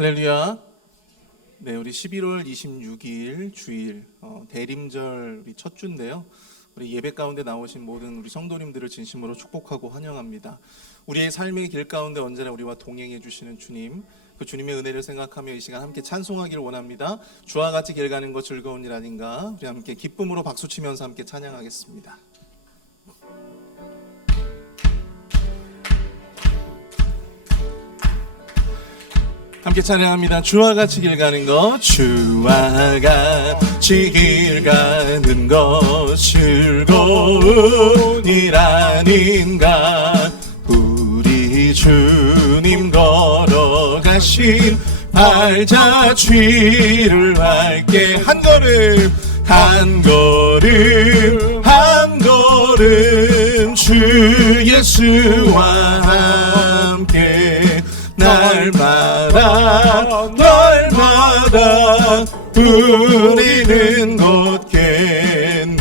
할렐루야. 네, 우리 11월 26일 주일 대림절 우리 첫 주인데요. 우리 예배 가운데 나오신 모든 우리 성도님들을 진심으로 축복하고 환영합니다. 우리의 삶의 길 가운데 언제나 우리와 동행해 주시는 주님, 그 주님의 은혜를 생각하며 이 시간 함께 찬송하기를 원합니다. 주와 같이 길 가는 것 즐거운 일 아닌가. 우리 함께 기쁨으로 박수치면서 함께 찬양하겠습니다. 함께 찬양합니다. 주와 같이 길 가는 것, 주와 같이 길 가는 것 즐거운 일 아닌가. 우리 주님 걸어가신 발자취를 밟게 한 걸음 한 걸음 한 걸음 주 예수와 함께 날마다 우리는 걷겠네.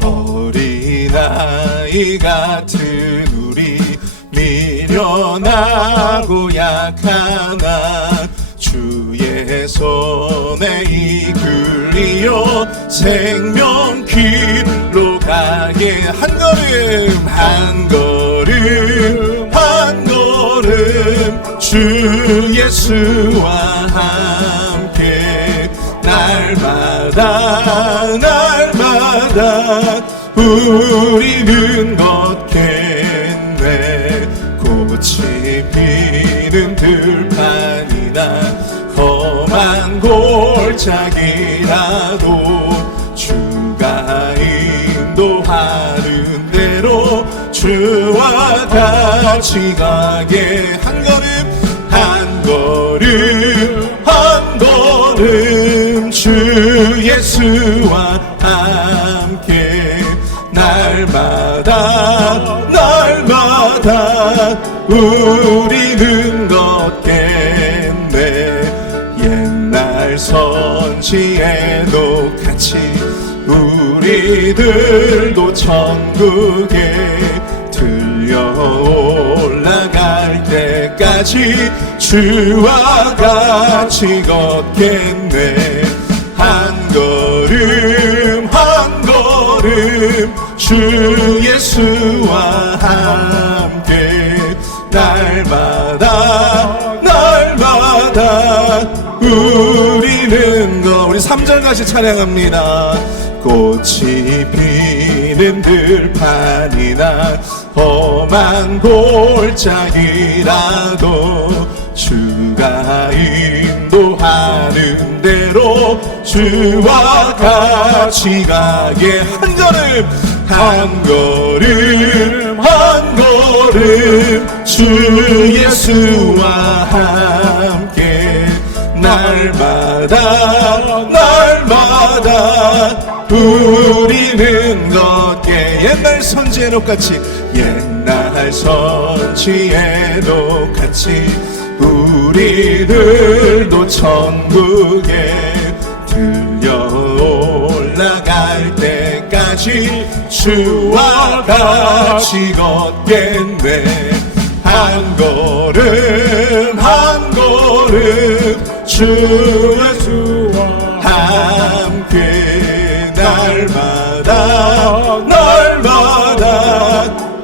어린아이 같은 우리 미련하고 약하나 주의 손에 이끌리어 생명길로 가게 한 걸음 한 걸음 한 걸음 주 예수와 함께 날마다 우리는 걷겠네. 꽃이 피는 들판이나 험한 골짜기라도 주가 인도하는 대로 주와 같이 가게 한 걸음 한 걸음 한 걸음 주 예수와 함께 날마다 우리는 걷겠네. 옛날 선지에도 같이 우리들도 천국에 들려 올라갈 때까지 주와 같이 걷겠네. 한 걸음 한 걸음 주 예수와 함께 날마다 우리는 우리 3절 같이 찬양합니다. 꽃이 피는 들판이나 험한 골짜기라도 주가 인도하는 대로 주와 같이 가게 한 걸음 한 걸음 한 걸음 주 예수와 함께 날마다 우리는 걷게. 옛날 선지에도 같이 옛날 선지에도 같이 우리들도 천국에 들려 올라갈 때까지 주와 같이 걷겠네. 한 걸음 한 걸음 주 예수와 함께 날마다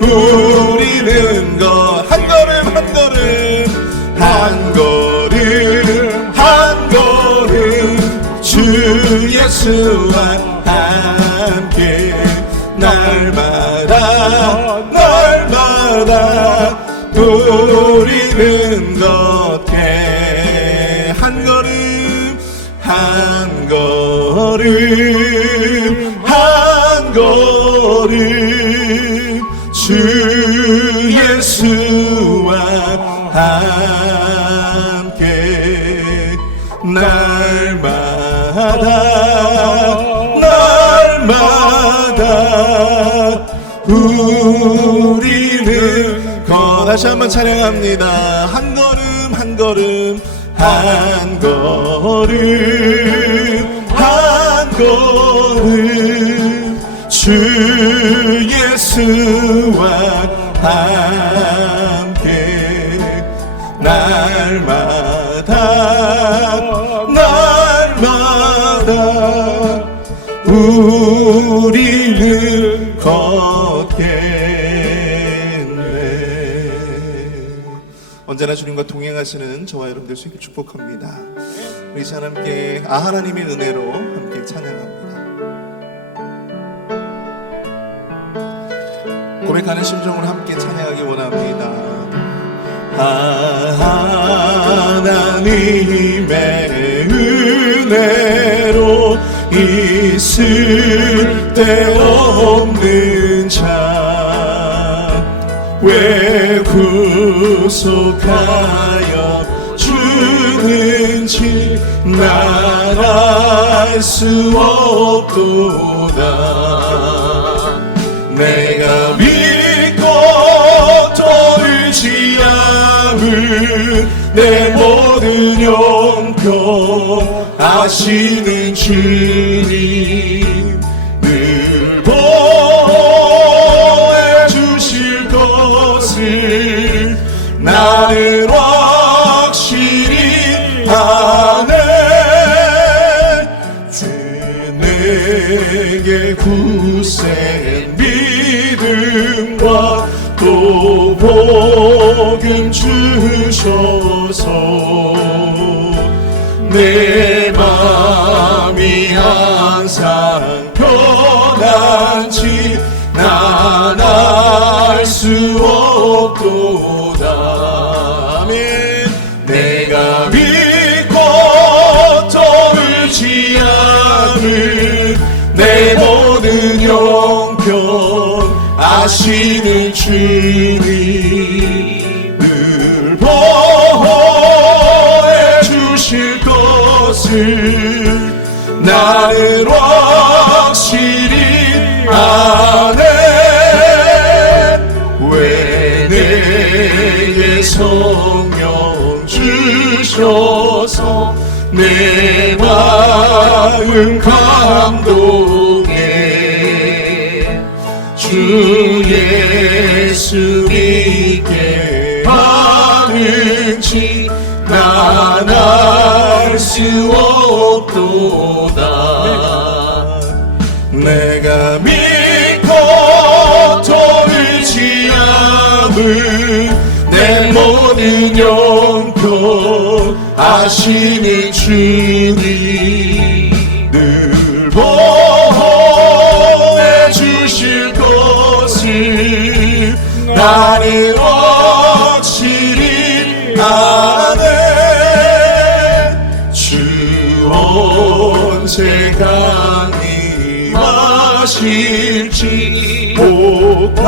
우리는 한 걸음 한 걸음 한 걸음 한 걸음 주 예수와 함께 날마다 우리는 걷게. 한 걸음 한 걸음 한 걸음 주 예수와 함께 날마다 우리는 다시 한번 찬양합니다. 한 걸음 한 걸음 한 걸음 한 걸음 주 예수와 함께 날 날마다 우리는 걷겠네. 언제나 주님과 동행하시는 저와 여러분 될 수 있게 축복합니다. 우리 시간 함께 하나님의 은혜로 함께 찬양합니다. 고백하는 심정으로 함께 찬양하기 원합니다. 하나님의 은혜로 있을 데 없는 자 왜 구속하여 주는지 난 알 수 없도다. 내가 믿고 또 의지함은 내 모든 형편 아시는 주님 늘 보호해 주실 것을 나는 확실히 아네. 주 내게 굳센 믿음과 또 복음 주셔서 내 맘이 항상 편한지 난 알 수 없도다. 아멘. 내가 믿고 또 의지함은 내 모든 형편 아시는 주님 늘 보호해 주실 것을 나는 확실히 아네. 왜 내게 성령 주셔서 내 마음 감동해 주 예수 믿게 하는지 난 알 수 없도다. 내가 믿고 또 의지함은 내 모든 형편 아시는 주님 늘 보호해 주실 것을 나는 확실히 아네. 주 언제 강림하실지 복밤에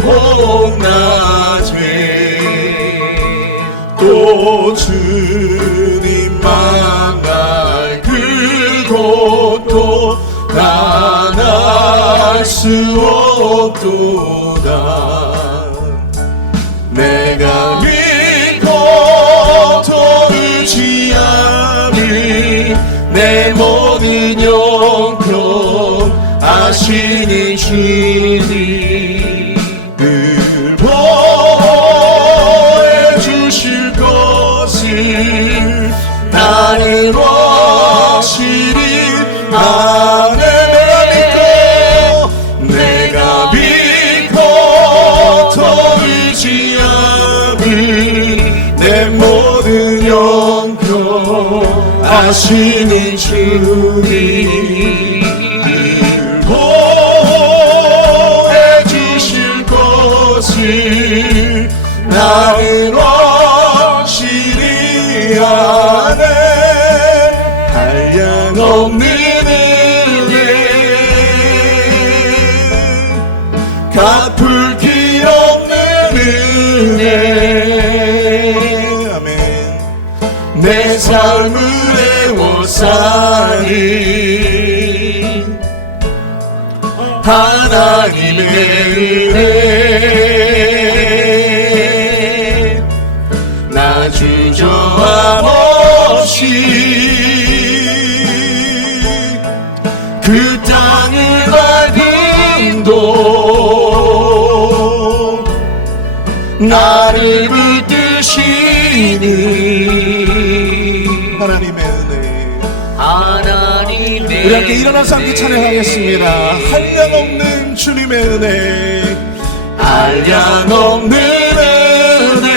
복낮에 또 주님 만날 그곳도 난 알 수 없도다. 내가 믿고 또 의지함은 내 모든 형편 아시는 주님 늘 보호해 주실 것을 나는 확실히 아네. 내가 믿고 또 의지함은 내 모든 형편 아시는 주님 늘 보호해 주실 것을 나는 확실히 아네. 한량없는 은혜 갚을 길 없는 은혜. 아멘. 내 삶을 애워싸는 하나님의 은혜 나 주저함 없이 그 땅을 밟음도 나를 붙드시 하나님의 은혜. 하나님의 우리 함께 일어나서 함께 찬양하겠습니다. 한량없는 주님의 은혜, 한량없는 은혜,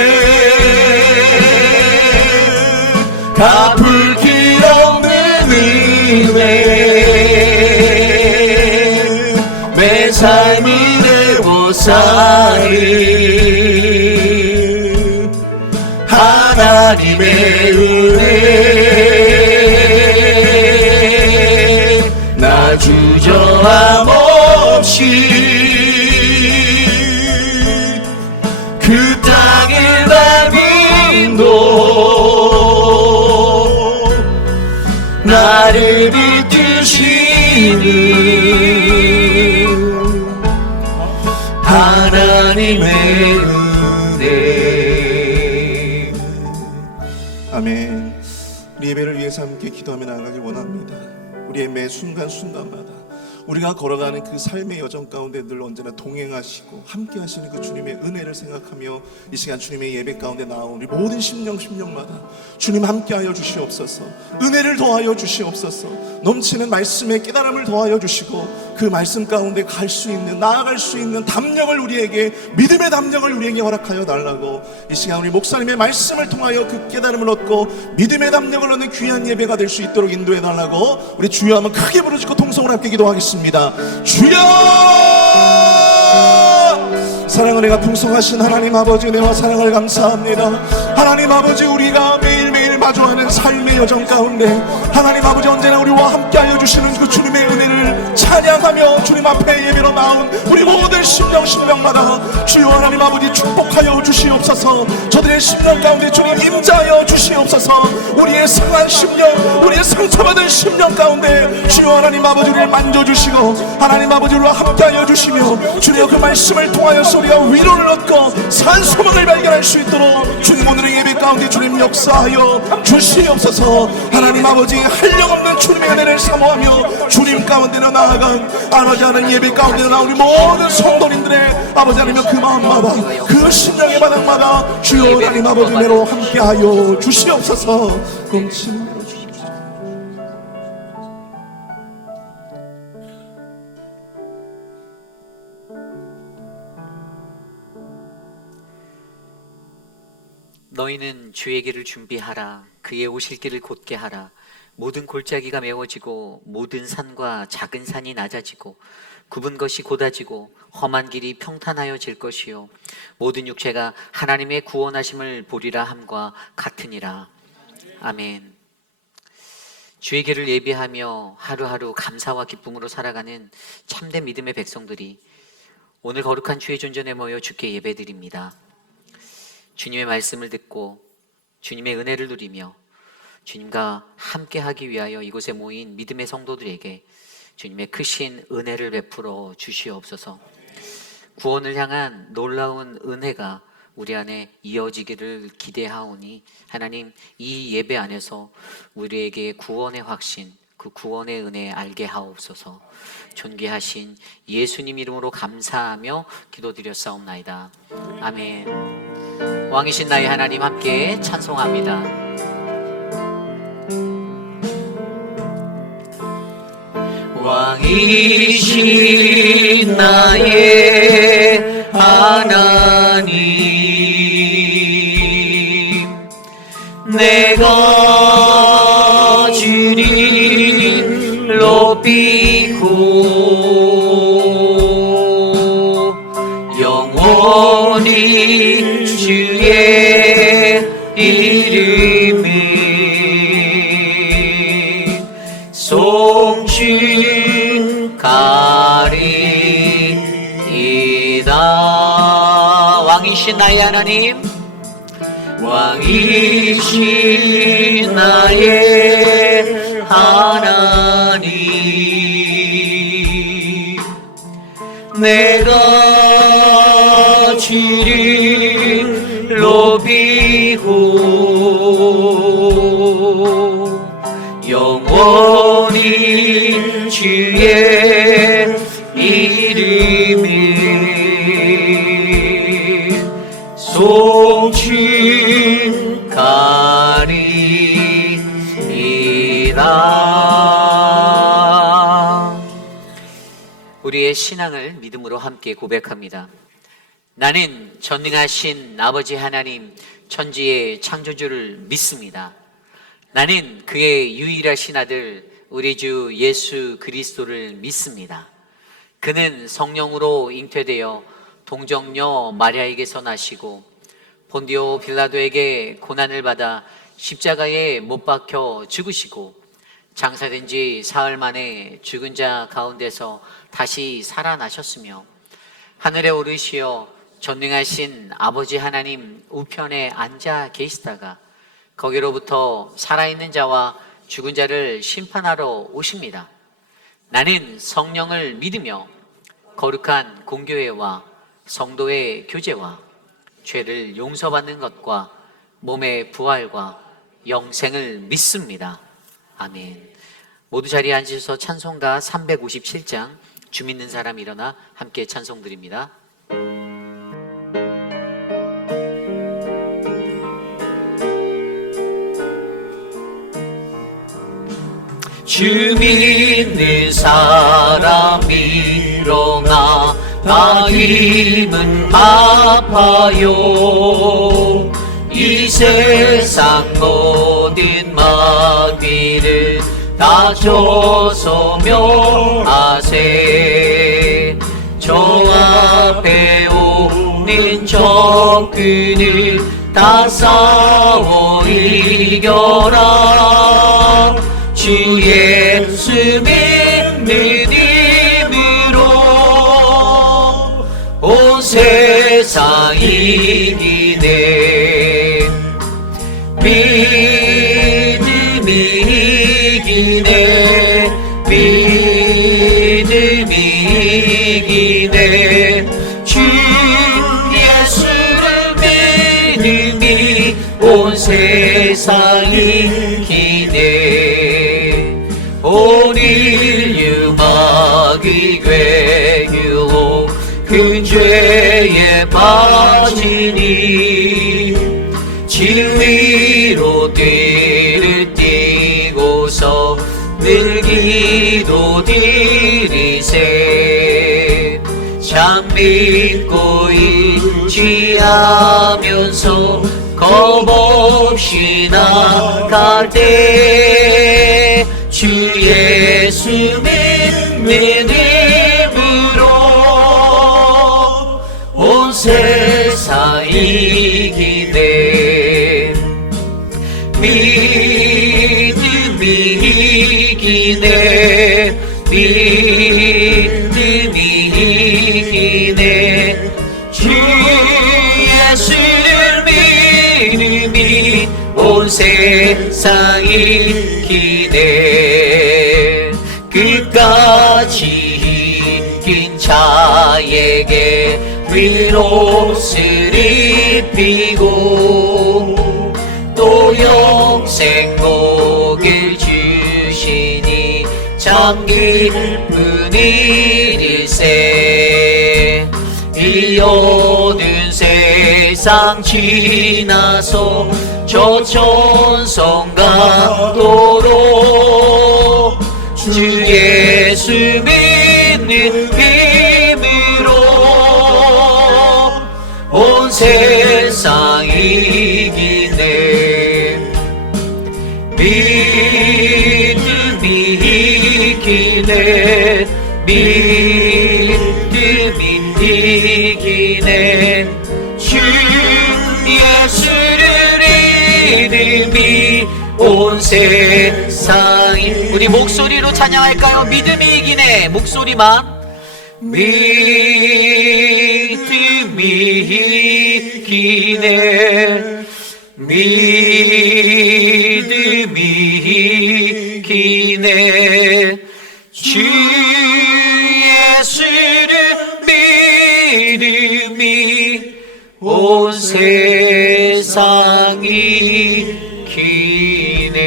갚을 길 없는 은혜, 내 삶을 애워싸는 하나님의 은혜, 나 주저함 없이 그 땅을 밟음도 나를 붙드시는 하나님의 은혜. 아멘. 우리 예배를 위해서 함께 기도하며 나아가길 원합니다. 우리의 매 순간순간마다 우리가 걸어가는 그 삶의 여정 가운데 늘 언제나 동행하시고 함께 하시는 그 주님의 은혜를 생각하며 이 시간 주님의 예배 가운데 나온 우리 모든 심령마다 주님 함께하여 주시옵소서. 은혜를 더하여 주시옵소서. 넘치는 말씀의 깨달음을 더하여 주시고 그 말씀 가운데 갈 수 있는, 나아갈 수 있는 담력을 우리에게, 믿음의 담력을 우리에게 허락하여 달라고 이 시간 우리 목사님의 말씀을 통하여 그 깨달음을 얻고 믿음의 담력을 얻는 귀한 예배가 될 수 있도록 인도해 달라고 우리 주여 한번 크게 부르짖고 통성으로 함께 기도하겠습니다. 주여! 사랑을 내가 풍성하신 하나님 아버지, 은혜와 사랑을 감사합니다. 하나님 아버지, 우리가 매일매일 마주하는 삶의 여정 가운데 하나님 아버지 언제나 우리와 함께하여 주시는 그 주님의 은혜를 찬양하며 주님 앞에 예배로 나온 우리 모든 심령마다 주여 하나님 아버지 축복하여 주시옵소서. 저들의 심령 가운데 주님 임자하여 주시옵소서. 우리의 상한 심령, 우리의 상처받은 심령 가운데 주여 하나님 아버지 우리를 만져주시고 하나님 아버지 우리와 함께하여 주시며 주여 그 말씀을 통하여서 우리가 위로를 얻고 산소망을 발견할 수 있도록 주님 오늘의 예배 가운데 주님 역사하여 주시옵소서. 하나님 아버지 한량없는 주님의 은혜를 사모하며 주님 가운데로 나아간 아버지 하는 예배 가운데로 나온 우리 모든 성도님들의 아버지 하나님 그 마음마다 그 심령의 바닥마다 주여 하나님 아버지 은혜로 함께하여 주시옵소서. 넘치는 대로 주십시오. 너희는 주의 길을 준비하라. 그의 오실 길을 곧게 하라. 모든 골짜기가 메워지고 모든 산과 작은 산이 낮아지고 굽은 것이 곧아지고 험한 길이 평탄하여질 것이요 모든 육체가 하나님의 구원하심을 보리라 함과 같으니라. 아멘. 주의 길을 예비하며 하루하루 감사와 기쁨으로 살아가는 참된 믿음의 백성들이 오늘 거룩한 주의 존전에 모여 주께 예배드립니다. 주님의 말씀을 듣고 주님의 은혜를 누리며 주님과 함께하기 위하여 이곳에 모인 믿음의 성도들에게 주님의 크신 은혜를 베풀어 주시옵소서. 구원을 향한 놀라운 은혜가 우리 안에 이어지기를 기대하오니 하나님 이 예배 안에서 우리에게 구원의 확신, 그 구원의 은혜 알게 하옵소서. 존귀하신 예수님 이름으로 감사하며 기도드렸사옵나이다. 아멘. 왕이신 나의 하나님 함께 찬송합니다. 왕이신 나의 하나님, 내가 주를 높이고 영원히 주의 이름을 송축하리이다. 왕이신 나의 하나님, 왕이신 나의 하나님, 내가 주를 높이고 영원히 주의 이름을 송축하리이다. 믿습니다. 우리의 신앙을 믿음으로 함께 고백합니다. 나는 전능하신 아버지 하나님 천지의 창조주를 믿습니다. 나는 그의 유일하신 아들 우리 주 예수 그리스도를 믿습니다. 그는 성령으로 잉태되어 동정녀 마리아에게서 나시고 본디오 빌라도에게 고난을 받아 십자가에 못 박혀 죽으시고 장사된 지 사흘 만에 죽은 자 가운데서 다시 살아나셨으며 하늘에 오르시어 전능하신 아버지 하나님 우편에 앉아 계시다가 거기로부터 살아있는 자와 죽은 자를 심판하러 오십니다. 나는 성령을 믿으며 거룩한 공교회와 성도의 교제와 죄를 용서받는 것과 몸의 부활과 영생을 믿습니다. 아멘. 모두 자리에 앉으셔서 찬송가 357장 주 믿는 사람 일어나 함께 찬송 드립니다. 주 믿는 사람 일어나 나 힘은 아파요. 이 세상 모든 마귀를 다 져서 멸하세. 저 앞에 오는 적군을 다 싸워 이겨라. 주 예수 믿는 힘으로 온 세상 이기네. 믿음이 이기네. 믿음이 이기네. 주 예수를 믿음이 온 세상 이기네. 온 인류 마귀 괴유로 큰 죄에 빠지니 진리로 띠를 띠고서 늘 기도 드리세. 참 믿고 의지하면서 겁없이 나갈 때 주 예수 믿는 힘으로 온 세상 이기네. 믿음이 이기네. 믿음이 이기네. 주 예수를 믿음이 온 세상 이기네. 끝까지 이긴 자에게 위로를 입히고 또 영생 복을 주시니 참 기쁜 일일세. 이 어두운 세상 지나서 저 천성 가도록 주 예수 믿는 힘으로 온 세상 이기네. 믿음이 이기네. 믿음이 이기네. 주 예수를 믿음이 온 세상이. 우리 목소리로 찬양할까요? 믿음이 이기네. 목소리만. 믿음이 이기네. 믿음이 이기네. 주 예수를 믿음이 온 세상이 기네.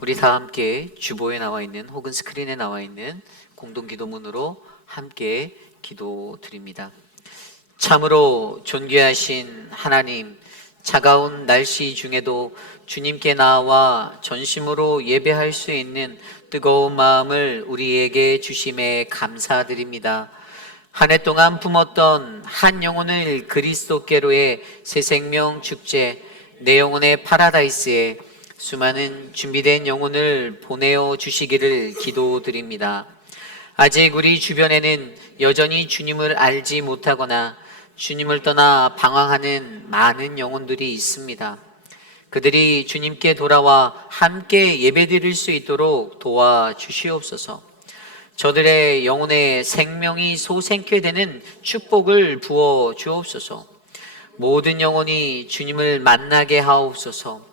우리 다 함께 주보에 나와 있는 혹은 스크린에 나와 있는 공동기도문으로 함께 기도드립니다. 참으로 존귀하신 하나님, 차가운 날씨 중에도 주님께 나와 전심으로 예배할 수 있는 뜨거운 마음을 우리에게 주심에 감사드립니다. 한 해 동안 품었던 한 영혼을 그리스도께로의 새 생명 축제, 내 영혼의 파라다이스에 수많은 준비된 영혼을 보내어 주시기를 기도드립니다. 아직 우리 주변에는 여전히 주님을 알지 못하거나 주님을 떠나 방황하는 많은 영혼들이 있습니다. 그들이 주님께 돌아와 함께 예배드릴 수 있도록 도와주시옵소서. 저들의 영혼에 생명이 솟생케 되는 축복을 부어 주옵소서. 모든 영혼이 주님을 만나게 하옵소서.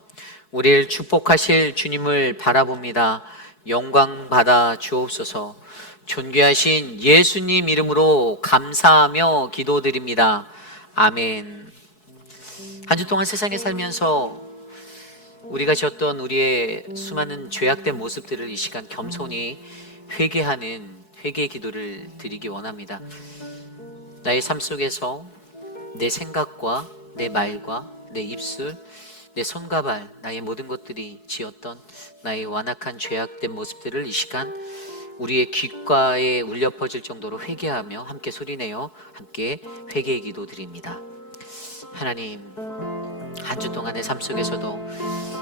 우리를 축복하실 주님을 바라봅니다. 영광 받아 주옵소서. 존귀하신 예수님 이름으로 감사하며 기도드립니다. 아멘. 한 주 동안 세상에 살면서 우리가 지었던 우리의 수많은 죄악된 모습들을 이 시간 겸손히 회개하는 회개의 기도를 드리기 원합니다. 나의 삶 속에서 내 생각과 내 말과 내 입술, 내 손과 발, 나의 모든 것들이 지었던 나의 완악한 죄악된 모습들을 이 시간 우리의 귓가에 울려 퍼질 정도로 회개하며 함께 소리내어 함께 회개의 기도 드립니다. 하나님, 한 주 동안 내 삶 속에서도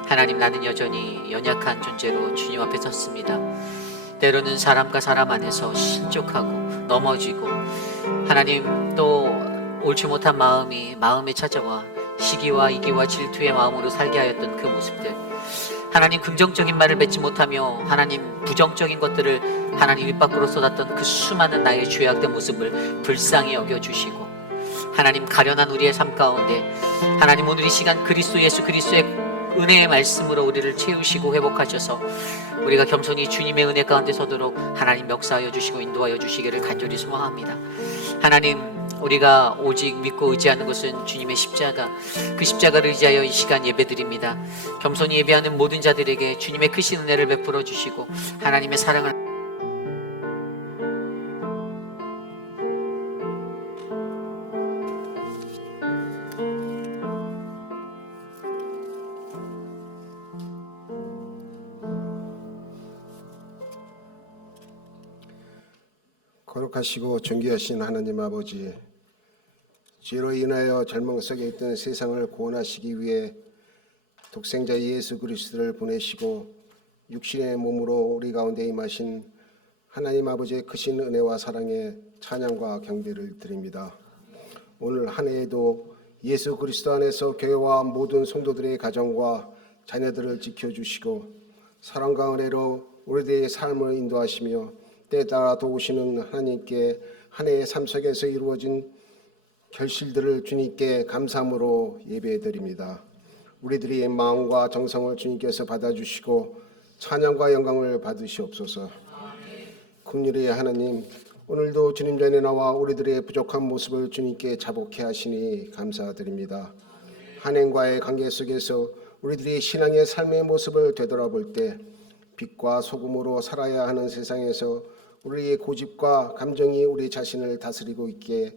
하나님, 나는 여전히 연약한 존재로 주님 앞에 섰습니다. 때로는 사람과 사람 안에서 실족하고 넘어지고, 하나님, 또 옳지 못한 마음에 찾아와 시기와 이기와 질투의 마음으로 살게 하였던 그 모습들, 하나님, 긍정적인 말을 맺지 못하며 하나님, 부정적인 것들을 하나님 입 밖으로 쏟았던 그 수많은 나의 죄악된 모습을 불쌍히 여겨주시고, 하나님, 가련한 우리의 삶 가운데 하나님, 오늘 이 시간 그리스도 예수 그리스도의 은혜의 말씀으로 우리를 채우시고 회복하셔서 우리가 겸손히 주님의 은혜 가운데 서도록 하나님 역사하여 주시고 인도하여 주시기를 간절히 소망합니다. 하나님, 우리가 오직 믿고 의지하는 것은 주님의 십자가, 그 십자가를 의지하여 이 시간 예배드립니다. 겸손히 예배하는 모든 자들에게 주님의 크신 은혜를 베풀어 주시고 하나님의 사랑을 거룩하시고 존귀하신 하나님 아버지, 죄로 인하여 절망 속에 있던 세상을 구원하시기 위해 독생자 예수 그리스도를 보내시고 육신의 몸으로 우리 가운데 임하신 하나님 아버지의 크신 은혜와 사랑에 찬양과 경배를 드립니다. 오늘 한 해에도 예수 그리스도 안에서 교회와 모든 성도들의 가정과 자녀들을 지켜주시고 사랑과 은혜로 우리들의 삶을 인도하시며 때에 따라 도우시는 하나님께 한 해의 삶 속에서 이루어진 결실들을 주님께 감사함으로 예배드립니다. 우리들의 마음과 정성을 주님께서 받아주시고 찬양과 영광을 받으시옵소서. 긍휼의 하나님, 오늘도 주님 전에 나와 우리들의 부족한 모습을 주님께 자복해 하시니 감사드립니다. 하나님과의 관계 속에서 우리들이 신앙의 삶의 모습을 되돌아볼 때 빛과 소금으로 살아야 하는 세상에서 우리의 고집과 감정이 우리 자신을 다스리고 있기에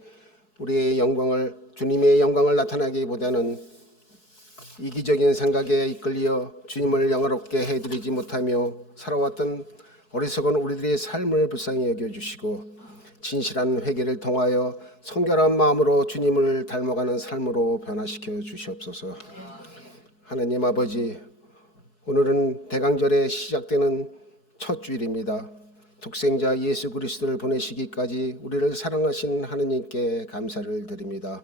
우리의 영광을, 주님의 영광을 나타나기보다는 이기적인 생각에 이끌려 주님을 영화롭게 해드리지 못하며 살아왔던 어리석은 우리들의 삶을 불쌍히 여겨주시고 진실한 회개를 통하여 성결한 마음으로 주님을 닮아가는 삶으로 변화시켜 주시옵소서. 하나님 아버지, 오늘은 대강절에 시작되는 첫 주일입니다. 독생자 예수 그리스도를 보내시기까지 우리를 사랑하신 하느님께 감사를 드립니다.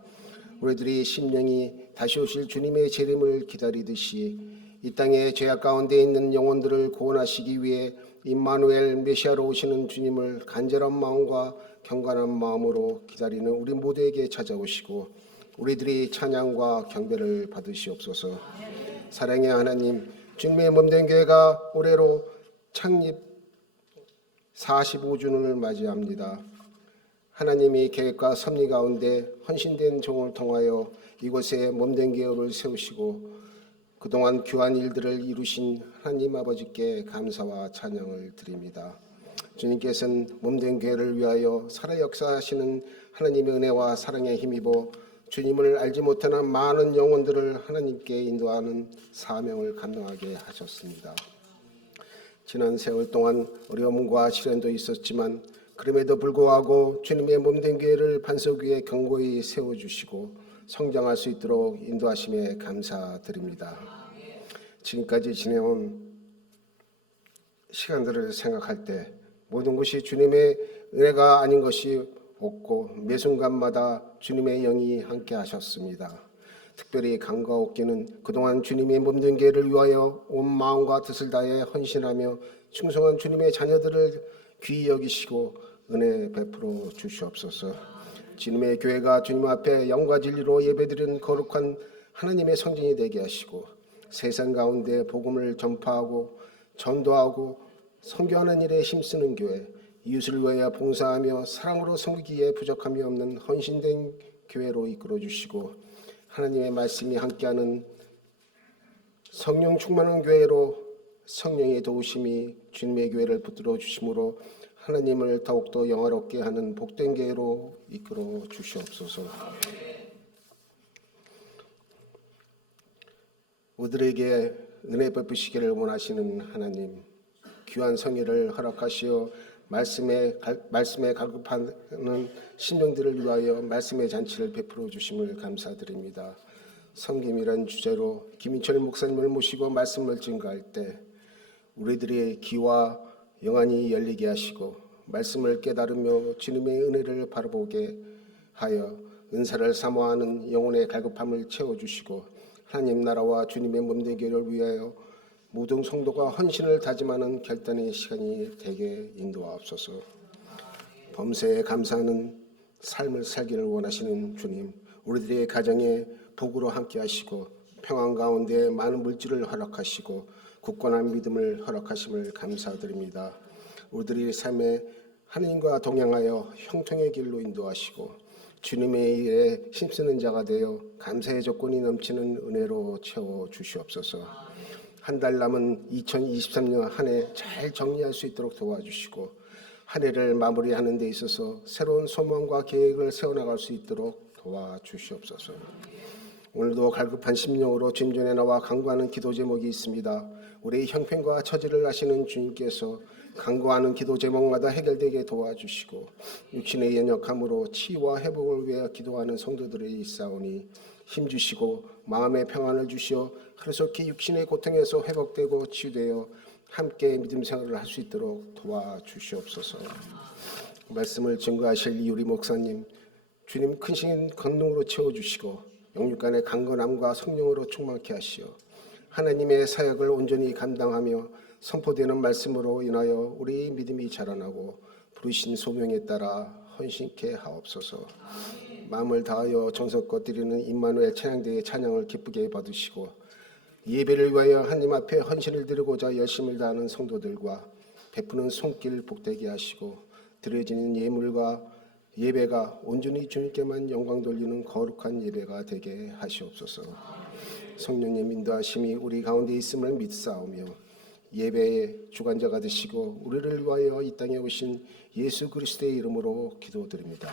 우리들이 심령이 다시 오실 주님의 재림을 기다리듯이 이 땅의 죄악 가운데 있는 영혼들을 구원하시기 위해 임마누엘 메시아로 오시는 주님을 간절한 마음과 경건한 마음으로 기다리는 우리 모두에게 찾아오시고 우리들이 찬양과 경배를 받으시옵소서. 사랑의 하나님, 주님의 몸된 교회가 올해로 창립 45주년을 맞이합니다. 하나님이 계획과 섭리 가운데 헌신된 종을 통하여 이곳에 몸된 교회를 세우시고 그동안 귀한 일들을 이루신 하나님 아버지께 감사와 찬양을 드립니다. 주님께서는 몸된 교회를 위하여 살아 역사하시는 하나님의 은혜와 사랑에 힘입어 주님을 알지 못하는 많은 영혼들을 하나님께 인도하는 사명을 감당하게 하셨습니다. 지난 세월 동안 어려움과 시련도 있었지만 그럼에도 불구하고 주님의 몸된 교회를 반석 위에 견고히 세워주시고 성장할 수 있도록 인도하심에 감사드립니다. 지금까지 지내온 시간들을 생각할 때 모든 것이 주님의 은혜가 아닌 것이 없고 매 순간마다 주님의 영이 함께 하셨습니다. 특별히 강과 옥기는 그동안 주님의 몸된 교회를 위하여 온 마음과 뜻을 다해 헌신하며 충성한 주님의 자녀들을 귀히 여기시고 은혜 베풀어 주시옵소서. 주님의 교회가 주님 앞에 영과 진리로 예배드리는 거룩한 하나님의 성전이 되게 하시고 세상 가운데 복음을 전파하고 전도하고 선교하는 일에 힘쓰는 교회, 이웃을 위하여 봉사하며 사랑으로 섬기기에 부족함이 없는 헌신된 교회로 이끌어 주시고 하나님의 말씀이 함께하는 성령 충만한 교회로 성령의 도우심이 주님의 교회를 붙들어 주심으로 하나님을 더욱더 영화롭게 하는 복된 교회로 이끌어 주시옵소서. 우리들에게 은혜 베푸시기를 원하시는 하나님, 귀한 성회를 허락하시어 말씀에 갈급하는 신령들을 위하여 말씀의 잔치를 베풀어 주심을 감사드립니다. 섬김이란 주제로 김인철 목사님을 모시고 말씀을 증거할 때 우리들의 귀와 영안이 열리게 하시고 말씀을 깨달으며 주님의 은혜를 바라보게 하여 은사를 사모하는 영혼의 갈급함을 채워주시고 하나님 나라와 주님의 몸된 교회를 위하여 모든 성도가 헌신을 다짐하는 결단의 시간이 되게 인도하옵소서. 범사에 감사하는 삶을 살기를 원하시는 주님, 우리들의 가정에 복으로 함께 하시고 평안 가운데 많은 물질을 허락하시고 굳건한 믿음을 허락하심을 감사드립니다. 우리들의 삶에 하나님과 동행하여 형통의 길로 인도하시고 주님의 일에 힘쓰는 자가 되어 감사의 조건이 넘치는 은혜로 채워 주시옵소서. 한 달 남은 2023년 한 해 잘 정리할 수 있도록 도와주시고 한 해를 마무리하는 데 있어서 새로운 소망과 계획을 세워나갈 수 있도록 도와주시옵소서. 오늘도 갈급한 심령으로 주님 전에 나와 간구하는 기도 제목이 있습니다. 우리의 형편과 처지를 아시는 주님께서 간구하는 기도 제목마다 해결되게 도와주시고 육신의 연약함으로 치유와 회복을 위해 기도하는 성도들이 있사오니 힘주시고 마음의 평안을 주시어 하루속히 육신의 고통에서 회복되고 치유되어 함께 믿음 생활을 할 수 있도록 도와주시옵소서. 말씀을 증거하실 이우리 목사님, 주님 크신 권능으로 채워주시고 영육간의 강건함과 성령으로 충만케 하시어 하나님의 사역을 온전히 감당하며 선포되는 말씀으로 인하여 우리 믿음이 자라나고 부르신 소명에 따라 헌신케 하옵소서. 마음을 다하여 정성껏 드리는 임마누엘 찬양대의 찬양을 기쁘게 받으시고 예배를 위하여 하나님 앞에 헌신을 드리고자 열심을 다하는 성도들과 베푸는 손길 복되게 하시고 드려지는 예물과 예배가 온전히 주님께만 영광 돌리는 거룩한 예배가 되게 하시옵소서. 성령님 인도하심이 우리 가운데 있음을 믿사오며 예배의 주관자가 되시고 우리를 위하여 이 땅에 오신 예수 그리스도의 이름으로 기도드립니다.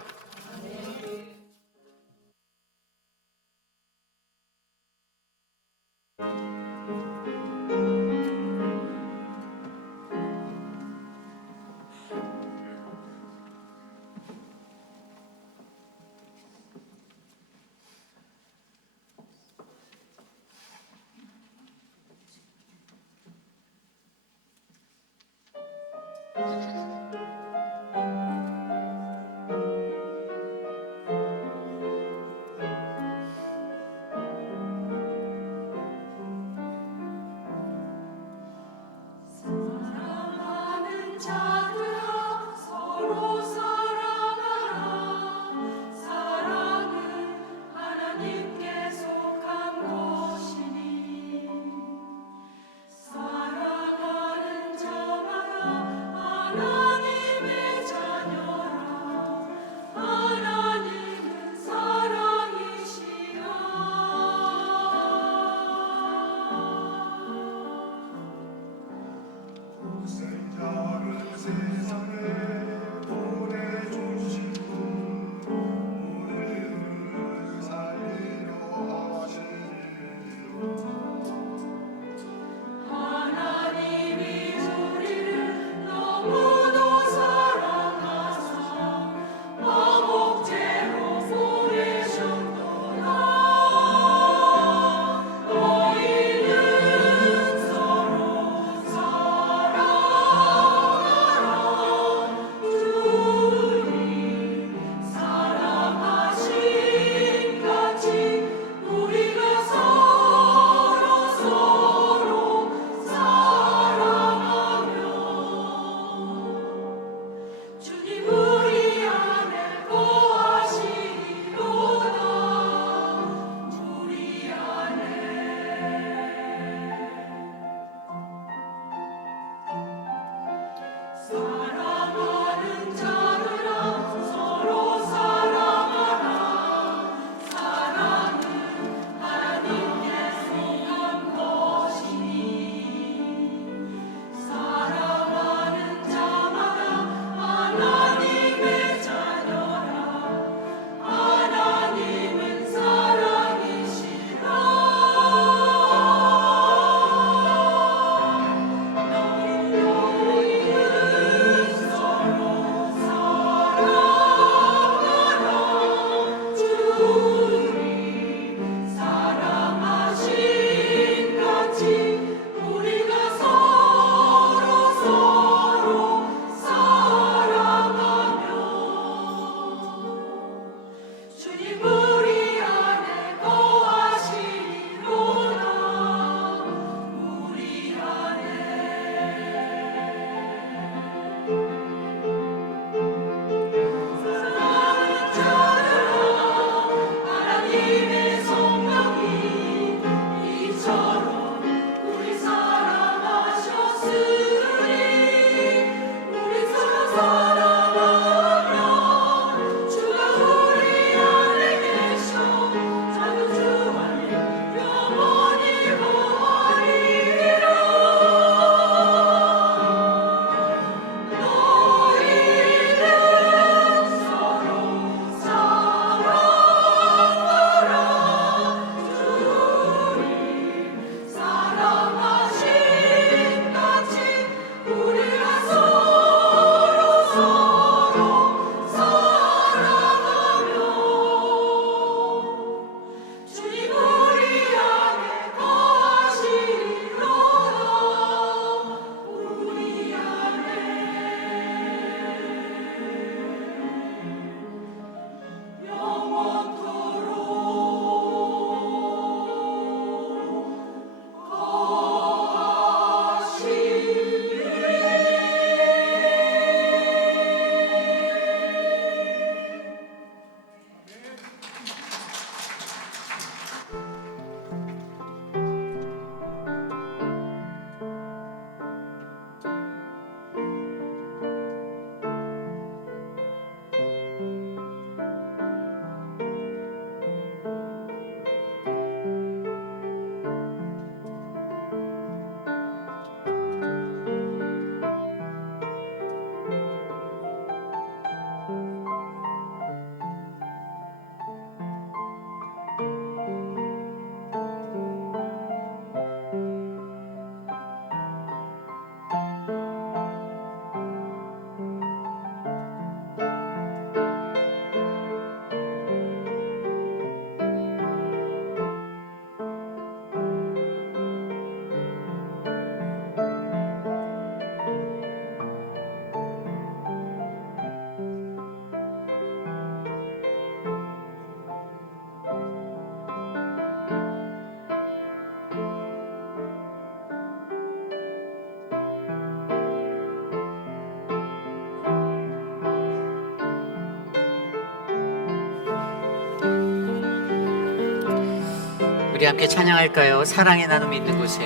우리 함께 찬양할까요? 사랑의 나눔 있는 곳에.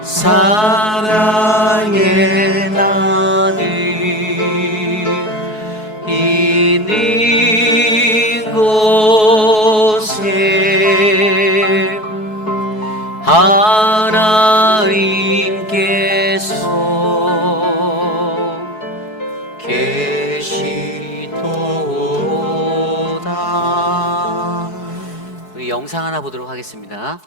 사랑의 나눔 있는 곳에 하나님께서 계시도다. 우리 영상 하나 보도록 하겠습니다.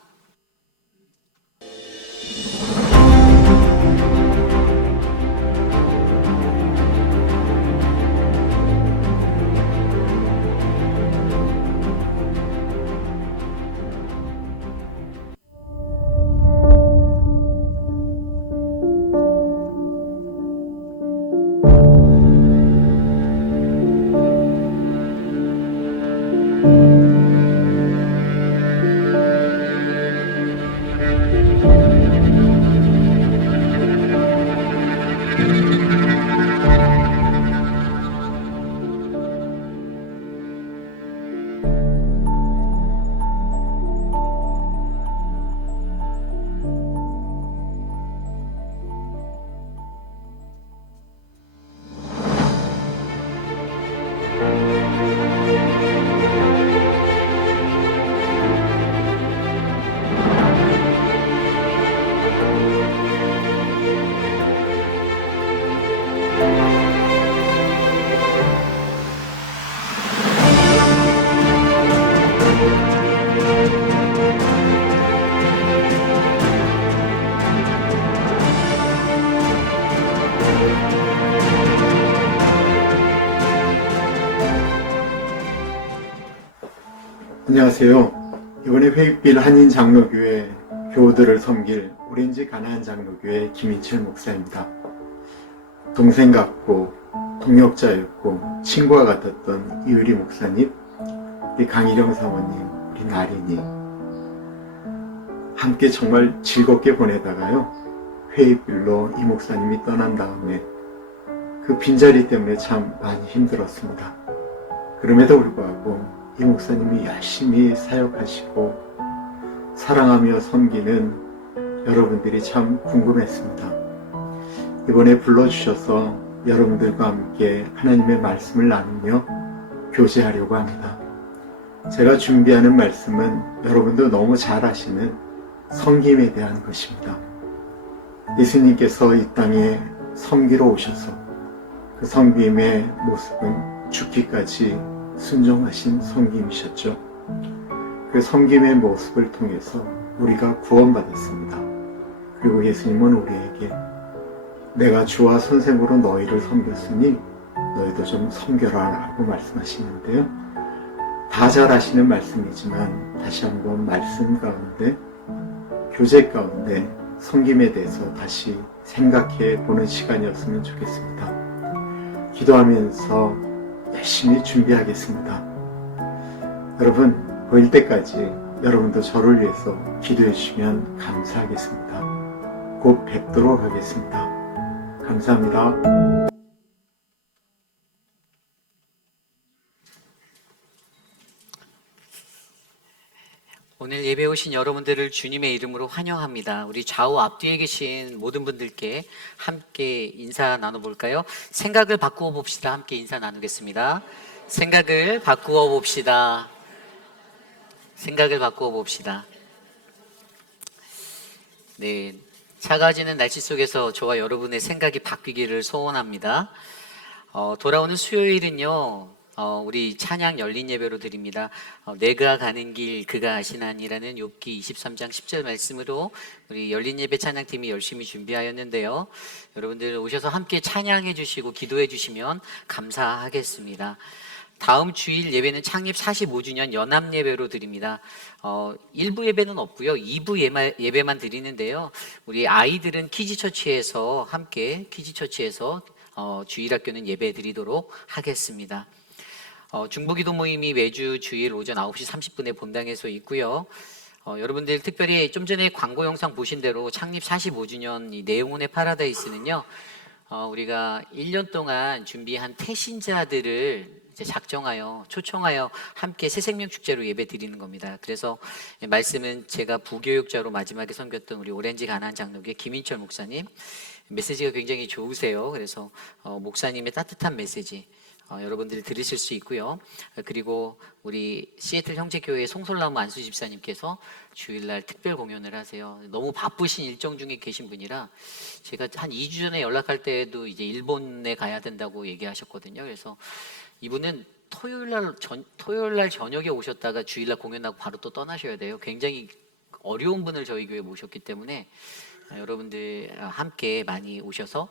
안녕하세요. 이번에 회익빌 한인장로교회 교우들을 섬길 오렌지 가나안 장로교회 김인철 목사입니다. 동생 같고 동역자였고 친구와 같았던 이유리 목사님, 우리 강일영 사모님, 우리 나린이 함께 정말 즐겁게 보내다가요, 회익빌로 이 목사님이 떠난 다음에 그 빈자리 때문에 참 많이 힘들었습니다. 그럼에도 불구하고 이 목사님이 열심히 사역하시고 사랑하며 섬기는 여러분들이 참 궁금했습니다. 이번에 불러주셔서 여러분들과 함께 하나님의 말씀을 나누며 교제하려고 합니다. 제가 준비하는 말씀은 여러분도 너무 잘 아시는 섬김에 대한 것입니다. 예수님께서 이 땅에 섬기러 오셔서 그 섬김의 모습은 죽기까지 순종하신 섬김이셨죠. 그 섬김의 모습을 통해서 우리가 구원받았습니다. 그리고 예수님은 우리에게 내가 주와 선생으로 너희를 섬겼으니 너희도 좀 섬겨라 라고 말씀하시는데요. 다 잘 아시는 말씀이지만 다시 한번 말씀 가운데, 교제 가운데 섬김에 대해서 다시 생각해 보는 시간이었으면 좋겠습니다. 기도하면서 열심히 준비하겠습니다. 여러분, 보일 때까지 여러분도 저를 위해서 기도해 주시면 감사하겠습니다. 곧 뵙도록 하겠습니다. 감사합니다. 오늘 예배 오신 여러분들을 주님의 이름으로 환영합니다. 우리 좌우 앞뒤에 계신 모든 분들께 함께 인사 나눠볼까요? 생각을 바꾸어 봅시다. 함께 인사 나누겠습니다. 생각을 바꾸어 봅시다. 생각을 바꾸어 봅시다. 네, 차가워지는 날씨 속에서 저와 여러분의 생각이 바뀌기를 소원합니다. 돌아오는 수요일은요, 우리 찬양 열린 예배로 드립니다. 내가 가는 길 그가 아시나니라는 욥기 23장 10절 말씀으로 우리 열린 예배 찬양팀이 열심히 준비하였는데요. 여러분들 오셔서 함께 찬양해 주시고 기도해 주시면 감사하겠습니다. 다음 주일 예배는 창립 45주년 연합 예배로 드립니다. 1부 예배는 없고요. 2부 예배만 드리는데요. 우리 아이들은 키즈처치에서 함께 키즈처치에서 주일학교는 예배 드리도록 하겠습니다. 중보기도 모임이 매주 주일 오전 9시 30분에 본당에서 있고요. 여러분들 특별히 좀 전에 광고 영상 보신 대로 창립 45주년 이 내용운의 파라다이스는요. 우리가 1년 동안 준비한 태신자들을 이제 작정하여 초청하여 함께 새생명 축제로 예배 드리는 겁니다. 그래서 말씀은 제가 부교육자로 마지막에 섬겼던 우리 오렌지 가나안 장로교회 김인철 목사님 메시지가 굉장히 좋으세요. 그래서 목사님의 따뜻한 메시지 여러분들이 들으실 수 있고요. 그리고 우리 시애틀 형제교회 송솔나무 안수 집사님께서 주일날 특별 공연을 하세요. 너무 바쁘신 일정 중에 계신 분이라 제가 한 2주 전에 연락할 때에도 이제 일본에 가야 된다고 얘기하셨거든요. 그래서 이분은 토요일날 저녁에 오셨다가 주일날 공연하고 바로 또 떠나셔야 돼요. 굉장히 어려운 분을 저희 교회에 모셨기 때문에 여러분들 함께 많이 오셔서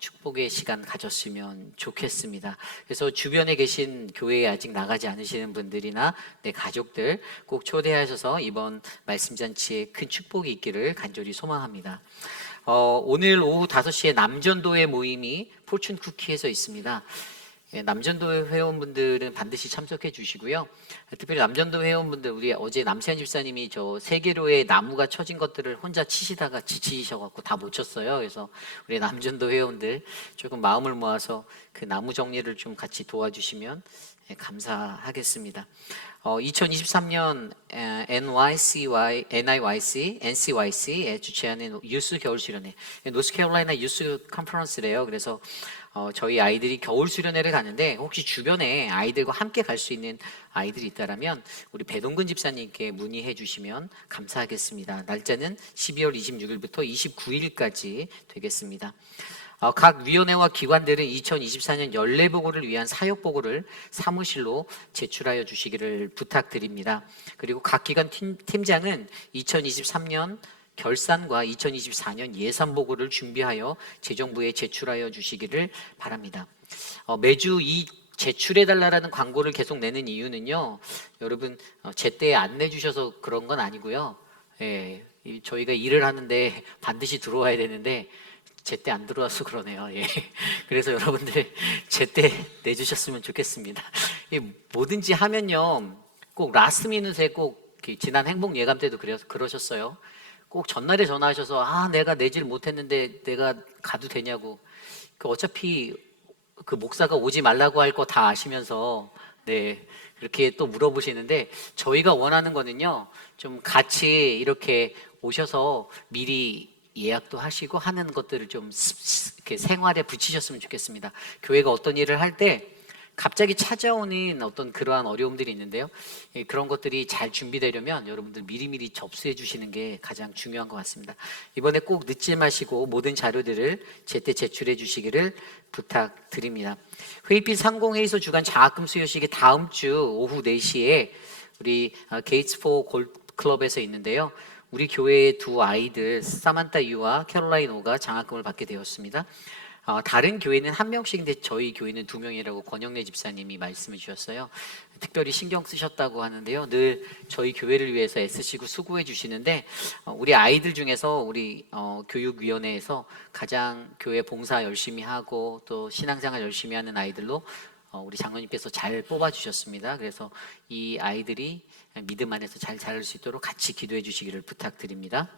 축복의 시간 가졌으면 좋겠습니다. 그래서 주변에 계신 교회에 아직 나가지 않으시는 분들이나 내 가족들 꼭 초대하셔서 이번 말씀잔치에 큰 축복이 있기를 간절히 소망합니다. 오늘 오후 5시에 남전도회 모임이 포춘 쿠키에서 있습니다. 남전도 회원분들은 반드시 참석해 주시고요. 특별히 남전도 회원분들, 우리 어제 남세현 집사님이 저 세계로의 나무가 쳐진 것들을 혼자 치시다가 지치셔갖고 다 못 쳤어요. 그래서 우리 남전도 회원들 조금 마음을 모아서 그 나무 정리를 좀 같이 도와주시면 감사하겠습니다. 2023년 NCYC에 주최하는 유스 겨울 수련회, 노스캐롤라이나 유스 컨퍼런스래요. 그래서 저희 아이들이 겨울 수련회를 가는데 혹시 주변에 아이들과 함께 갈 수 있는 아이들이 있다라면 우리 배동근 집사님께 문의해 주시면 감사하겠습니다. 날짜는 12월 26일부터 29일까지 되겠습니다. 각 위원회와 기관들은 2024년 연례보고를 위한 사역보고를 사무실로 제출하여 주시기를 부탁드립니다. 그리고 각 기관 팀장은 2023년 결산과 2024년 예산보고를 준비하여 재정부에 제출하여 주시기를 바랍니다. 매주 이 제출해달라는 광고를 계속 내는 이유는요, 여러분 제때 안 내주셔서 그런 건 아니고요. 저희가 일을 하는데 반드시 들어와야 되는데 제때 안 들어와서 그러네요. 그래서 여러분들 제때 내주셨으면 좋겠습니다. 뭐든지 하면요, 꼭 라스트 미닛에 꼭 지난 행복 예감 때도 그러셨어요. 꼭 전날에 전화하셔서 내가 내질 못했는데 내가 가도 되냐고. 어차피 그 목사가 오지 말라고 할 거 다 아시면서 그렇게 또 물어보시는데 저희가 원하는 거는요, 좀 같이 이렇게 오셔서 미리 예약도 하시고 하는 것들을 좀 이렇게 생활에 붙이셨으면 좋겠습니다. 교회가 어떤 일을 할 때 갑자기 찾아오는 어떤 그러한 어려움들이 있는데요. 그런 것들이 잘 준비되려면 여러분들 미리미리 접수해 주시는 게 가장 중요한 것 같습니다. 이번에 꼭 늦지 마시고 모든 자료들을 제때 제출해 주시기를 부탁드립니다. 회의비 상공회의소 주간 장학금 수여식이 다음 주 오후 4시에 우리 게이츠포 골클럽에서 있는데요. 우리 교회의 두 아이들 사만타 유와 캐롤라인 오가 장학금을 받게 되었습니다. 다른 교회는 한 명씩인데 저희 교회는 2명이라고 권영래 집사님이 말씀해 주셨어요. 특별히 신경 쓰셨다고 하는데요. 늘 저희 교회를 위해서 애쓰시고 수고해 주시는데 우리 아이들 중에서 우리 교육위원회에서 가장 교회 봉사 열심히 하고 또 신앙생활 열심히 하는 아이들로 우리 장로님께서 잘 뽑아주셨습니다. 그래서 이 아이들이 믿음 안에서 잘 자랄 수 있도록 같이 기도해 주시기를 부탁드립니다.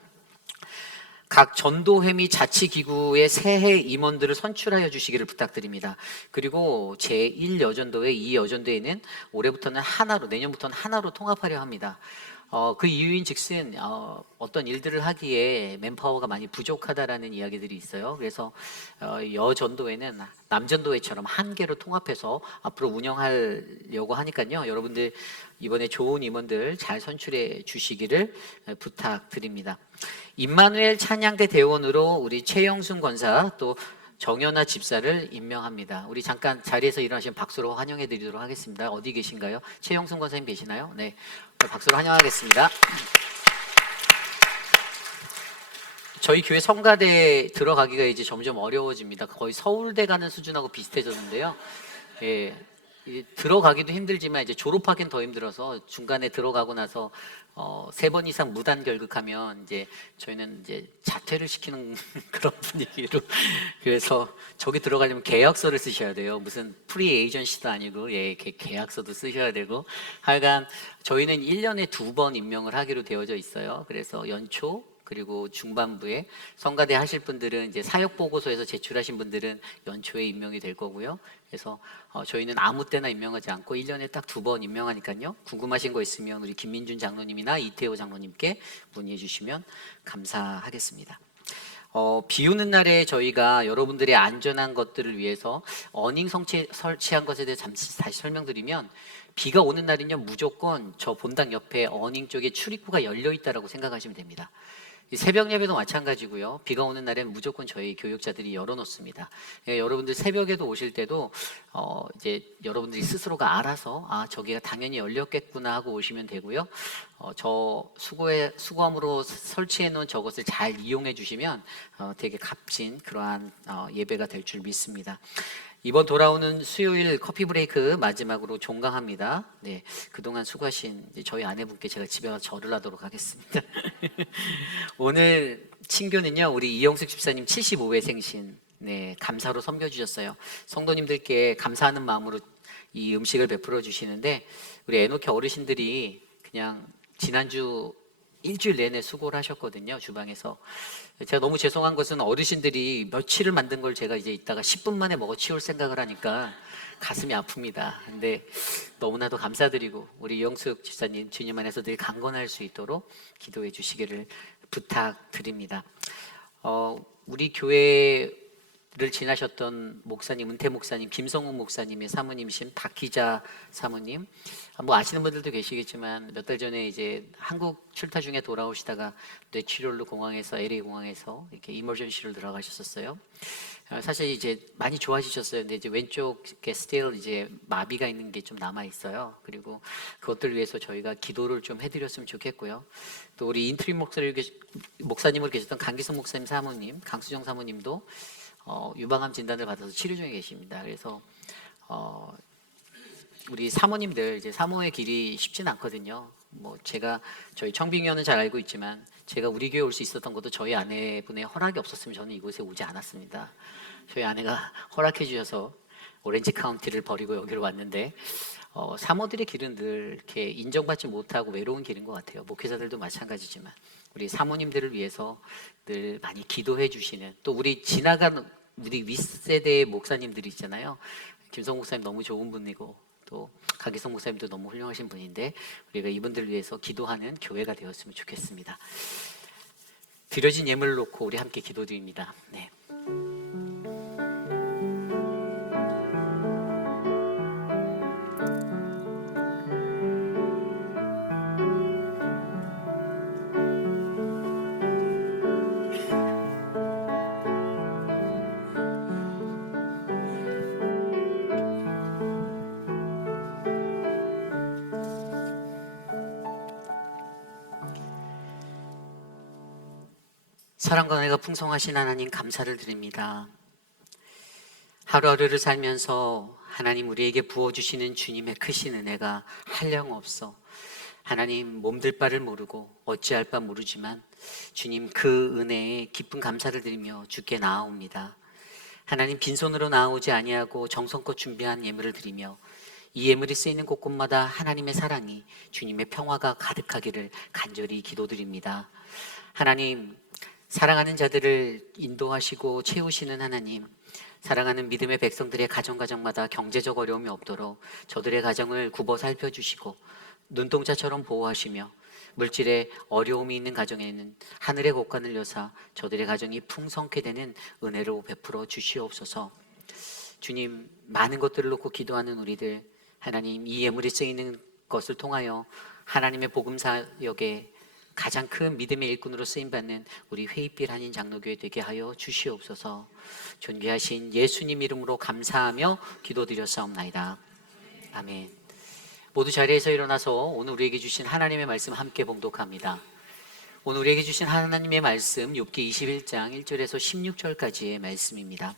각 전도회 및 자치기구의 새해 임원들을 선출하여 주시기를 부탁드립니다. 그리고 제1여전도회, 2여전도회는 올해부터는 하나로, 내년부터는 하나로 통합하려 합니다. 그 이유인 즉슨 어떤 일들을 하기에 맨파워가 많이 부족하다라는 이야기들이 있어요. 그래서 여전도회는 남전도회처럼 한 개로 통합해서 앞으로 운영하려고 하니까요. 여러분들 이번에 좋은 임원들 잘 선출해 주시기를 부탁드립니다. 임마누엘 찬양대 대원으로 우리 최영순 권사 또 정연아 집사를 임명합니다. 우리 잠깐 자리에서 일어나시면 박수로 환영해 드리도록 하겠습니다. 어디 계신가요? 최영순 권사님 계시나요? 네, 박수로 환영하겠습니다. 저희 교회 성가대 들어가기가 이제 점점 어려워집니다. 거의 서울대 가는 수준하고 비슷해졌는데요. 들어가기도 힘들지만 이제 졸업하기는 더 힘들어서 중간에 들어가고 나서 3번 이상 무단 결극하면 이제 저희는 이제 자퇴를 시키는 그런 분위기로, 그래서 저기 들어가려면 계약서를 쓰셔야 돼요. 무슨 프리 에이전시도 아니고 계약서도 쓰셔야 되고, 하여간 저희는 1년에 2번 임명을 하기로 되어져 있어요. 그래서 연초 그리고 중반부에 성가대 하실 분들은 이제 사역 보고서에서 제출하신 분들은 연초에 임명이 될 거고요. 그래서 저희는 아무 때나 임명하지 않고 1년에 딱 2번 임명하니까요. 궁금하신 거 있으면 우리 김민준 장로님이나 이태호 장로님께 문의해 주시면 감사하겠습니다. 비 오는 날에 저희가 여러분들의 안전한 것들을 위해서 어닝 설치한 것에 대해 잠시 다시 설명드리면, 비가 오는 날은요 무조건 저 본당 옆에 어닝 쪽에 출입구가 열려 있다라고 생각하시면 됩니다. 이 새벽 예배도 마찬가지고요. 비가 오는 날에는 무조건 저희 교육자들이 열어놓습니다. 여러분들 새벽에도 오실 때도 이제 여러분들이 스스로가 알아서 저기가 당연히 열렸겠구나 하고 오시면 되고요. 저 수고함으로 설치해 놓은 저것을 잘 이용해 주시면 되게 값진 그러한 예배가 될 줄 믿습니다. 이번 돌아오는 수요일 커피 브레이크 마지막으로 종강합니다. 네, 그동안 수고하신 저희 아내분께 제가 집에 가서 절을 하도록 하겠습니다. 오늘 친교는요, 우리 이영숙 집사님 75회 생신, 네, 감사로 섬겨주셨어요. 성도님들께 감사하는 마음으로 이 음식을 베풀어 주시는데, 우리 에노키 어르신들이 그냥 지난주 일주일 내내 수고를 하셨거든요, 주방에서. 제가 너무 죄송한 것은 어르신들이 며칠을 만든 걸 제가 이제 이따가 10분 만에 먹어 치울 생각을 하니까 가슴이 아픕니다. 근데 너무나도 감사드리고, 우리 이영숙 집사님 주님 안에서 늘 강건할 수 있도록 기도해 주시기를 부탁드립니다. 우리 교회를 지나셨던 목사님, 은퇴 목사님, 김성욱 목사님의 사모님이신 박기자 사모님, 뭐 아시는 분들도 계시겠지만 몇 달 전에 이제 한국 출타 중에 돌아오시다가 뇌출혈로 공항에서, LA 공항에서 이렇게 이머전시로 들어가셨었어요. 사실 이제 많이 좋아지셨어요. 근데 이제 왼쪽 스틸 이제 마비가 있는 게 좀 남아 있어요. 그리고 그것들 위해서 저희가 기도를 좀 해드렸으면 좋겠고요. 또 우리 인트림 목사님으로 계셨던 강기성 목사님 사모님, 강수정 사모님도 유방암 진단을 받아서 치료 중에 계십니다. 그래서 우리 사모님들, 이제 사모의 길이 쉽진 않거든요. 뭐 제가 저희 청빙위원은 잘 알고 있지만, 제가 우리 교회 올 수 있었던 것도 저희 아내분의 허락이 없었으면 저는 이곳에 오지 않았습니다. 저희 아내가 허락해 주셔서 오렌지 카운티를 버리고 여기로 왔는데, 사모들의 길은 늘 이렇게 인정받지 못하고 외로운 길인 것 같아요. 목회자들도 마찬가지지만 우리 사모님들을 위해서 늘 많이 기도해 주시는, 또 우리 지나간 우리 윗세대의 목사님들이 있잖아요. 김성 목사님 너무 좋은 분이고, 또 강기성 목사님도 너무 훌륭하신 분인데, 우리가 이분들을 위해서 기도하는 교회가 되었으면 좋겠습니다. 드려진 예물을 놓고 우리 함께 기도드립니다. 네. 사랑과 은혜가 풍성하신 하나님, 감사를 드립니다. 하루하루를 살면서 하나님 우리에게 부어주시는 주님의 크신 은혜가 한량없어 하나님 몸둘 바를 모르고 어찌할 바 모르지만 주님 그 은혜에 깊은 감사를 드리며 주께 나아옵니다. 하나님 빈손으로 나아오지 아니하고 정성껏 준비한 예물을 드리며 이 예물이 쓰이는 곳곳마다 하나님의 사랑이, 주님의 평화가 가득하기를 간절히 기도드립니다. 하나님, 사랑하는 자들을 인도하시고 채우시는 하나님, 사랑하는 믿음의 백성들의 가정마다 경제적 어려움이 없도록 저들의 가정을 굽어 살펴주시고 눈동자처럼 보호하시며, 물질에 어려움이 있는 가정에는 하늘의 곳간을 여사 저들의 가정이 풍성케 되는 은혜로 베풀어 주시옵소서. 주님, 많은 것들을 놓고 기도하는 우리들, 하나님 이 예물이 쓰이는 것을 통하여 하나님의 복음 사역에 가장 큰 믿음의 일꾼으로 쓰임받는 우리 회의빛 한인 장로교회 되게 하여 주시옵소서. 존귀하신 예수님 이름으로 감사하며 기도드렸사옵나이다. 아멘. 모두 자리에서 일어나서 오늘 우리에게 주신 하나님의 말씀 함께 봉독합니다. 오늘 우리에게 주신 하나님의 말씀 욥기 21장 1절에서 16절까지의 말씀입니다.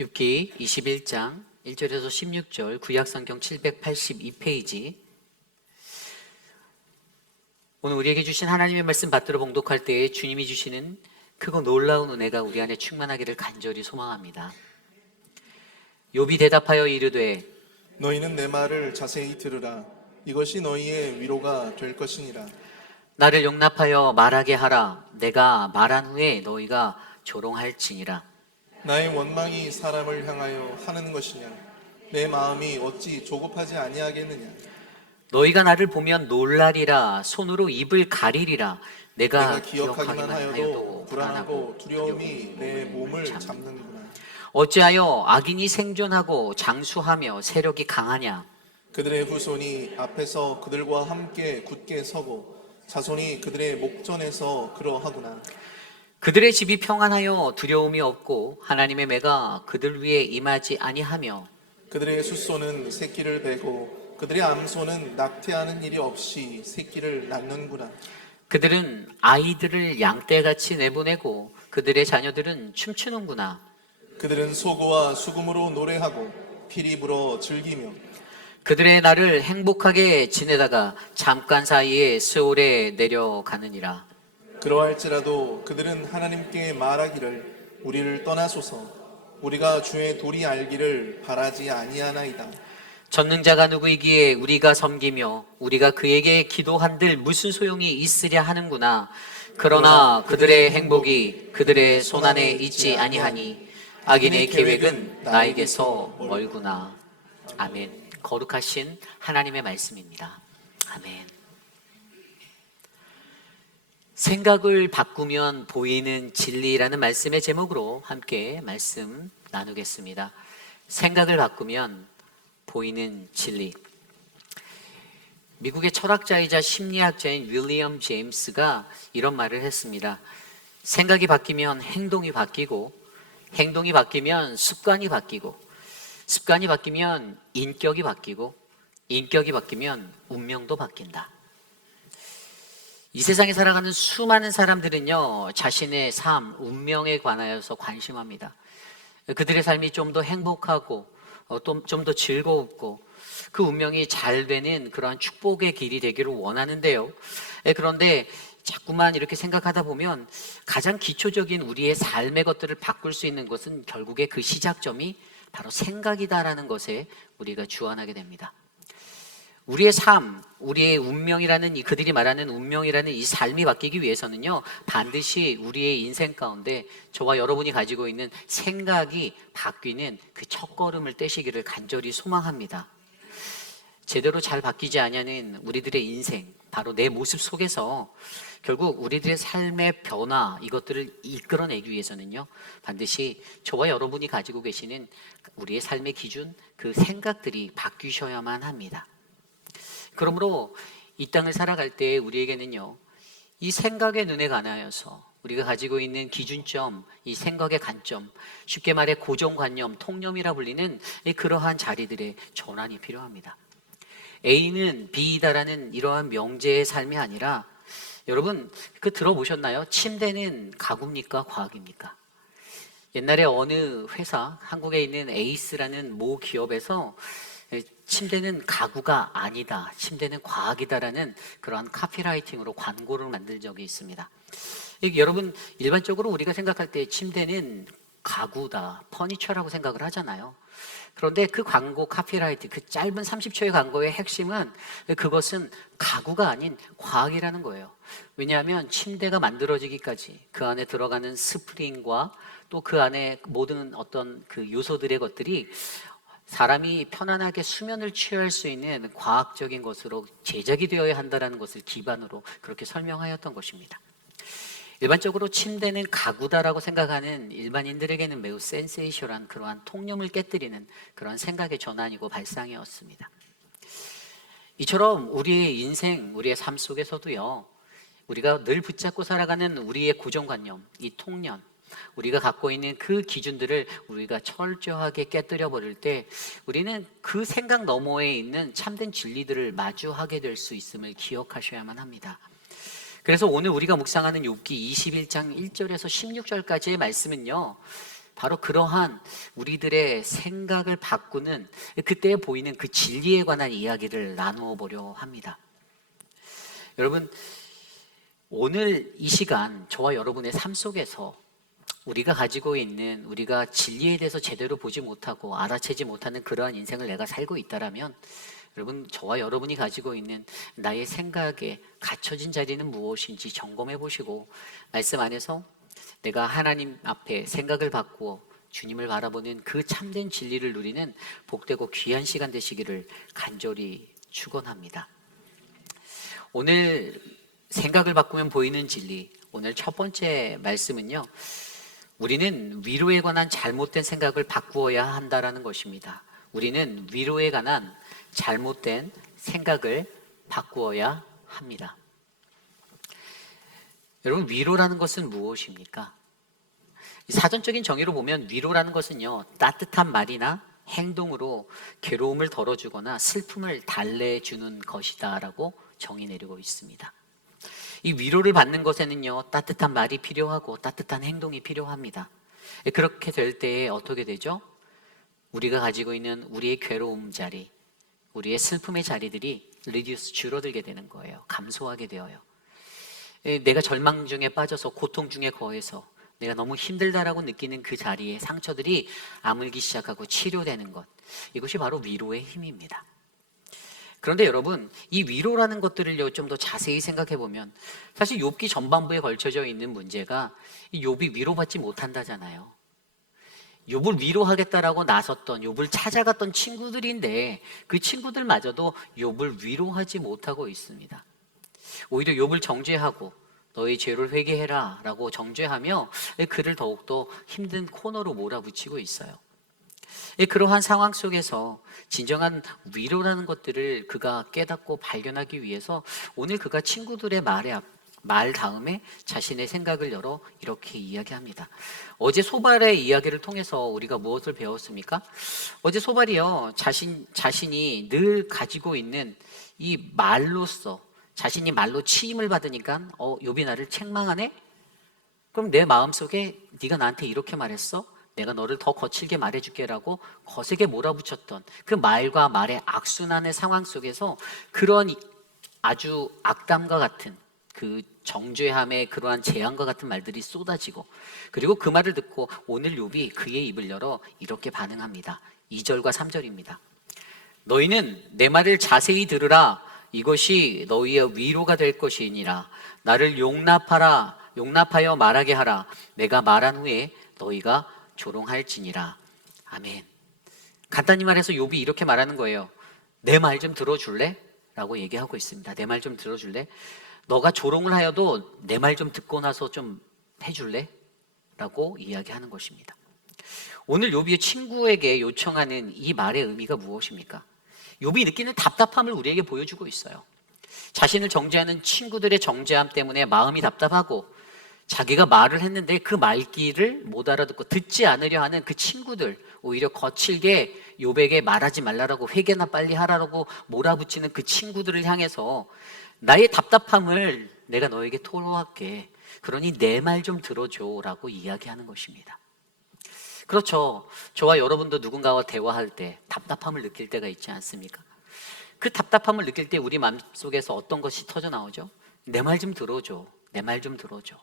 욥기 21장 1절에서 16절, 구약성경 782페이지. 오늘 우리에게 주신 하나님의 말씀 받들어 봉독할 때에 주님이 주시는 크고 놀라운 은혜가 우리 안에 충만하기를 간절히 소망합니다. 욥이 대답하여 이르되 너희는 내 말을 자세히 들으라. 이것이 너희의 위로가 될 것이니라. 나를 용납하여 말하게 하라. 내가 말한 후에 너희가 조롱할지니라. 나의 원망이 사람을 향하여 하는 것이냐? 내 마음이 어찌 조급하지 아니하겠느냐? 너희가 나를 보면 놀라리라. 손으로 입을 가리리라. 내가 내가 기억하기만 하여도 불안하고 두려움이 내 몸을 잡는다. 잡는구나. 어찌하여 악인이 생존하고 장수하며 세력이 강하냐? 그들의 후손이 앞에서 그들과 함께 굳게 서고 자손이 그들의 목전에서 그러하구나. 그들의 집이 평안하여 두려움이 없고 하나님의 매가 그들 위에 임하지 아니하며 그들의 숫소는 새끼를 베고 그들의 암소는 낙태하는 일이 없이 새끼를 낳는구나. 그들은 아이들을 양떼같이 내보내고 그들의 자녀들은 춤추는구나. 그들은 소고와 수금으로 노래하고 피리 불어 즐기며 그들의 날을 행복하게 지내다가 잠깐 사이에 스올에 내려가느니라. 그러할지라도 그들은 하나님께 말하기를 우리를 떠나소서. 우리가 주의 도리 알기를 바라지 아니하나이다. 전능자가 누구이기에 우리가 섬기며 우리가 그에게 기도한들 무슨 소용이 있으랴 하는구나. 그러나 그들의 행복이 그들의 손안에 있지 아니하니 악인의 계획은 나에게서 멀구나. 아멘. 거룩하신 하나님의 말씀입니다. 아멘. 생각을 바꾸면 보이는 진리라는 말씀의 제목으로 함께 말씀 나누겠습니다. 생각을 바꾸면 보이는 진리. 미국의 철학자이자 심리학자인 윌리엄 제임스가 이런 말을 했습니다. 생각이 바뀌면 행동이 바뀌고, 행동이 바뀌면 습관이 바뀌고, 습관이 바뀌면 인격이 바뀌고, 인격이 바뀌면 운명도 바뀐다. 이 세상에 살아가는 수많은 사람들은요, 자신의 삶, 운명에 관하여서 관심합니다. 그들의 삶이 좀 더 행복하고, 좀 더 즐거웠고, 그 운명이 잘 되는 그러한 축복의 길이 되기를 원하는데요. 그런데 자꾸만 이렇게 생각하다 보면 가장 기초적인 우리의 삶의 것들을 바꿀 수 있는 것은 결국에 그 시작점이 바로 생각이다라는 것에 우리가 주안하게 됩니다. 우리의 삶, 우리의 운명이라는 그들이 말하는 운명이라는 이 삶이 바뀌기 위해서는요, 반드시 우리의 인생 가운데 저와 여러분이 가지고 있는 생각이 바뀌는 그 첫걸음을 떼시기를 간절히 소망합니다. 제대로 잘 바뀌지 않냐는 우리들의 인생, 바로 내 모습 속에서 결국 우리들의 삶의 변화, 이것들을 이끌어내기 위해서는요, 반드시 저와 여러분이 가지고 계시는 우리의 삶의 기준, 그 생각들이 바뀌셔야만 합니다. 그러므로 이 땅을 살아갈 때 우리에게는요, 이 생각의 눈에 관하여서 우리가 가지고 있는 기준점, 이 생각의 관점, 쉽게 말해 고정관념, 통념이라 불리는 그러한 자리들의 전환이 필요합니다. A는 B이다라는 이러한 명제의 삶이 아니라, 여러분 그 들어보셨나요? 침대는 가구입니까? 과학입니까? 옛날에 어느 회사, 한국에 있는 에이스라는 모 기업에서 침대는 가구가 아니다, 침대는 과학이다라는 그러한 카피라이팅으로 광고를 만든 적이 있습니다. 여러분, 일반적으로 우리가 생각할 때 침대는 가구다, 퍼니처라고 생각을 하잖아요. 그런데 그 광고 카피라이팅, 그 짧은 30초의 광고의 핵심은 그것은 가구가 아닌 과학이라는 거예요. 왜냐하면 침대가 만들어지기까지 그 안에 들어가는 스프링과 또 그 안에 모든 어떤 그 요소들의 것들이 사람이 편안하게 수면을 취할 수 있는 과학적인 것으로 제작이 되어야 한다는 것을 기반으로 그렇게 설명하였던 것입니다. 일반적으로 침대는 가구다라고 생각하는 일반인들에게는 매우 센세이션한 그러한 통념을 깨뜨리는 그러한 생각의 전환이고 발상이었습니다. 이처럼 우리의 인생, 우리의 삶 속에서도요, 우리가 늘 붙잡고 살아가는 우리의 고정관념, 이 통념, 우리가 갖고 있는 그 기준들을 우리가 철저하게 깨뜨려 버릴 때 우리는 그 생각 너머에 있는 참된 진리들을 마주하게 될 수 있음을 기억하셔야만 합니다. 그래서 오늘 우리가 묵상하는 욥기 21장 1절에서 16절까지의 말씀은요, 바로 그러한 우리들의 생각을 바꾸는 그때 보이는 그 진리에 관한 이야기를 나누어 보려 합니다. 여러분, 오늘 이 시간 저와 여러분의 삶 속에서 우리가 가지고 있는, 우리가 진리에 대해서 제대로 보지 못하고 알아채지 못하는 그러한 인생을 내가 살고 있다라면 여러분, 저와 여러분이 가지고 있는 나의 생각에 갇혀진 자리는 무엇인지 점검해 보시고 말씀 안에서 내가 하나님 앞에 생각을 바꾸어 주님을 바라보는 그 참된 진리를 누리는 복되고 귀한 시간 되시기를 간절히 축원합니다. 오늘 생각을 바꾸면 보이는 진리, 오늘 첫 번째 말씀은요, 우리는 위로에 관한 잘못된 생각을 바꾸어야 한다라는 것입니다. 우리는 위로에 관한 잘못된 생각을 바꾸어야 합니다. 여러분, 위로라는 것은 무엇입니까? 사전적인 정의로 보면 위로라는 것은요, 따뜻한 말이나 행동으로 괴로움을 덜어주거나 슬픔을 달래주는 것이다라고 정의 내리고 있습니다. 이 위로를 받는 것에는요, 따뜻한 말이 필요하고 따뜻한 행동이 필요합니다. 그렇게 될 때에 어떻게 되죠? 우리가 가지고 있는 우리의 괴로움 자리, 우리의 슬픔의 자리들이 줄어들게 되는 거예요. 감소하게 되어요. 내가 절망 중에 빠져서 고통 중에 거해서 내가 너무 힘들다라고 느끼는 그 자리에 상처들이 아물기 시작하고 치료되는 것, 이것이 바로 위로의 힘입니다. 그런데 여러분, 이 위로라는 것들을 좀 더 자세히 생각해 보면 사실 욥기 전반부에 걸쳐져 있는 문제가 이 욥이 위로받지 못한다잖아요. 욥을 위로하겠다라고 나섰던, 욥을 찾아갔던 친구들인데 그 친구들마저도 욥을 위로하지 못하고 있습니다. 오히려 욥을 정죄하고 너의 죄를 회개해라 라고 정죄하며 그를 더욱더 힘든 코너로 몰아붙이고 있어요. 그러한 상황 속에서 진정한 위로라는 것들을 그가 깨닫고 발견하기 위해서 오늘 그가 친구들의 말 다음에 자신의 생각을 열어 이렇게 이야기합니다. 어제 소발의 이야기를 통해서 우리가 무엇을 배웠습니까? 어제 소발이요, 자신이 늘 가지고 있는 이 말로써 자신이 말로 치임을 받으니까 욥이 나를 책망하네? 그럼 내 마음속에 네가 나한테 이렇게 말했어? 내가 너를 더 거칠게 말해줄게라고 거세게 몰아붙였던 그 말과 말의 악순환의 상황 속에서 그런 아주 악담과 같은 그 정죄함의 그러한 재앙과 같은 말들이 쏟아지고, 그리고 그 말을 듣고 오늘 욥이 그의 입을 열어 이렇게 반응합니다. 2절과 3절입니다. 너희는 내 말을 자세히 들으라. 이것이 너희의 위로가 될 것이니라. 나를 용납하여 말하게 하라. 내가 말한 후에 너희가 조롱할지니라. 아멘. 간단히 말해서 욥이 이렇게 말하는 거예요. 내 말 좀 들어줄래? 라고 얘기하고 있습니다. 내 말 좀 들어줄래? 너가 조롱을 하여도 내 말 좀 듣고 나서 좀 해줄래? 라고 이야기하는 것입니다. 오늘 욥이 친구에게 요청하는 이 말의 의미가 무엇입니까? 욥이 느끼는 답답함을 우리에게 보여주고 있어요. 자신을 정죄하는 친구들의 정죄함 때문에 마음이 답답하고 자기가 말을 했는데 그 말귀를 못 알아듣고 듣지 않으려 하는 그 친구들, 오히려 거칠게 욥에게 말하지 말라라고 회개나 빨리 하라고 몰아붙이는 그 친구들을 향해서 나의 답답함을 내가 너에게 토로할게. 그러니 내 말 좀 들어줘라고 이야기하는 것입니다. 그렇죠. 저와 여러분도 누군가와 대화할 때 답답함을 느낄 때가 있지 않습니까? 그 답답함을 느낄 때 우리 마음속에서 어떤 것이 터져 나오죠? 내 말 좀 들어줘. 내 말 좀 들어줘.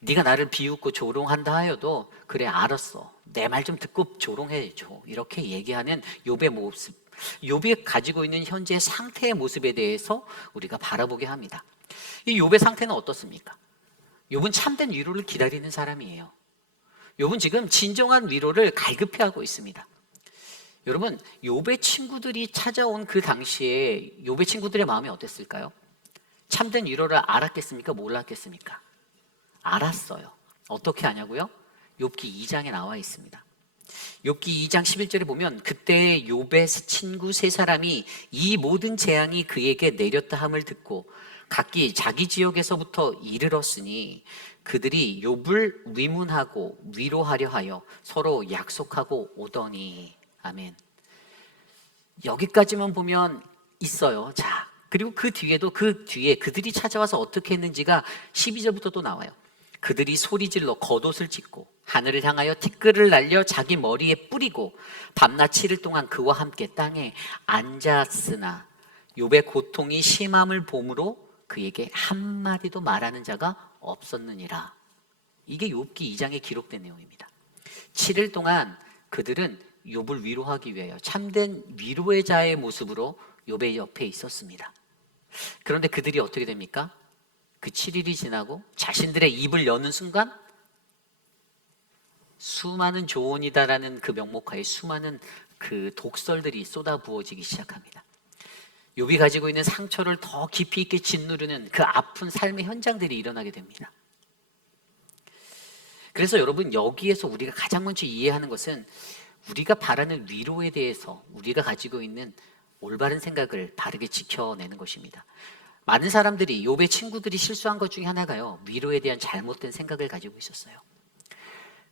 네가 나를 비웃고 조롱한다 하여도 그래 알았어. 내 말 좀 듣고 조롱해줘. 이렇게 얘기하는 욥의 모습, 욥이 가지고 있는 현재 상태의 모습에 대해서 우리가 바라보게 합니다. 이 욥의 상태는 어떻습니까? 욥은 참된 위로를 기다리는 사람이에요. 욥은 지금 진정한 위로를 갈급해하고 있습니다. 여러분, 욥의 친구들이 찾아온 그 당시에 욥의 친구들의 마음이 어땠을까요? 참된 위로를 알았겠습니까? 몰랐겠습니까? 알았어요. 어떻게 아냐고요? 욥기 2장에 나와 있습니다. 욥기 2장 11절에 보면 그때 욥의 친구 세 사람이 이 모든 재앙이 그에게 내렸다 함을 듣고 각기 자기 지역에서부터 이르렀으니 그들이 욥을 위문하고 위로하려 하여 서로 약속하고 오더니. 아멘. 여기까지만 보면 있어요. 자, 그리고 그 뒤에 그들이 찾아와서 어떻게 했는지가 12절부터 또 나와요. 그들이 소리질러 겉옷을 찢고 하늘을 향하여 티끌을 날려 자기 머리에 뿌리고 밤낮 7일 동안 그와 함께 땅에 앉았으나 욥의 고통이 심함을 보므로 그에게 한마디도 말하는 자가 없었느니라. 이게 욥기 2장에 기록된 내용입니다. 7일 동안 그들은 욥을 위로하기 위하여 참된 위로의 자의 모습으로 욥의 옆에 있었습니다. 그런데 그들이 어떻게 됩니까? 그 7일이 지나고 자신들의 입을 여는 순간 수많은 조언이다라는 그 명목하에 수많은 그 독설들이 쏟아 부어지기 시작합니다. 욥이 가지고 있는 상처를 더 깊이 있게 짓누르는 그 아픈 삶의 현장들이 일어나게 됩니다. 그래서 여러분, 여기에서 우리가 가장 먼저 이해하는 것은 우리가 바라는 위로에 대해서 우리가 가지고 있는 올바른 생각을 바르게 지켜내는 것입니다. 많은 사람들이, 욥의 친구들이 실수한 것 중에 하나가요, 위로에 대한 잘못된 생각을 가지고 있었어요.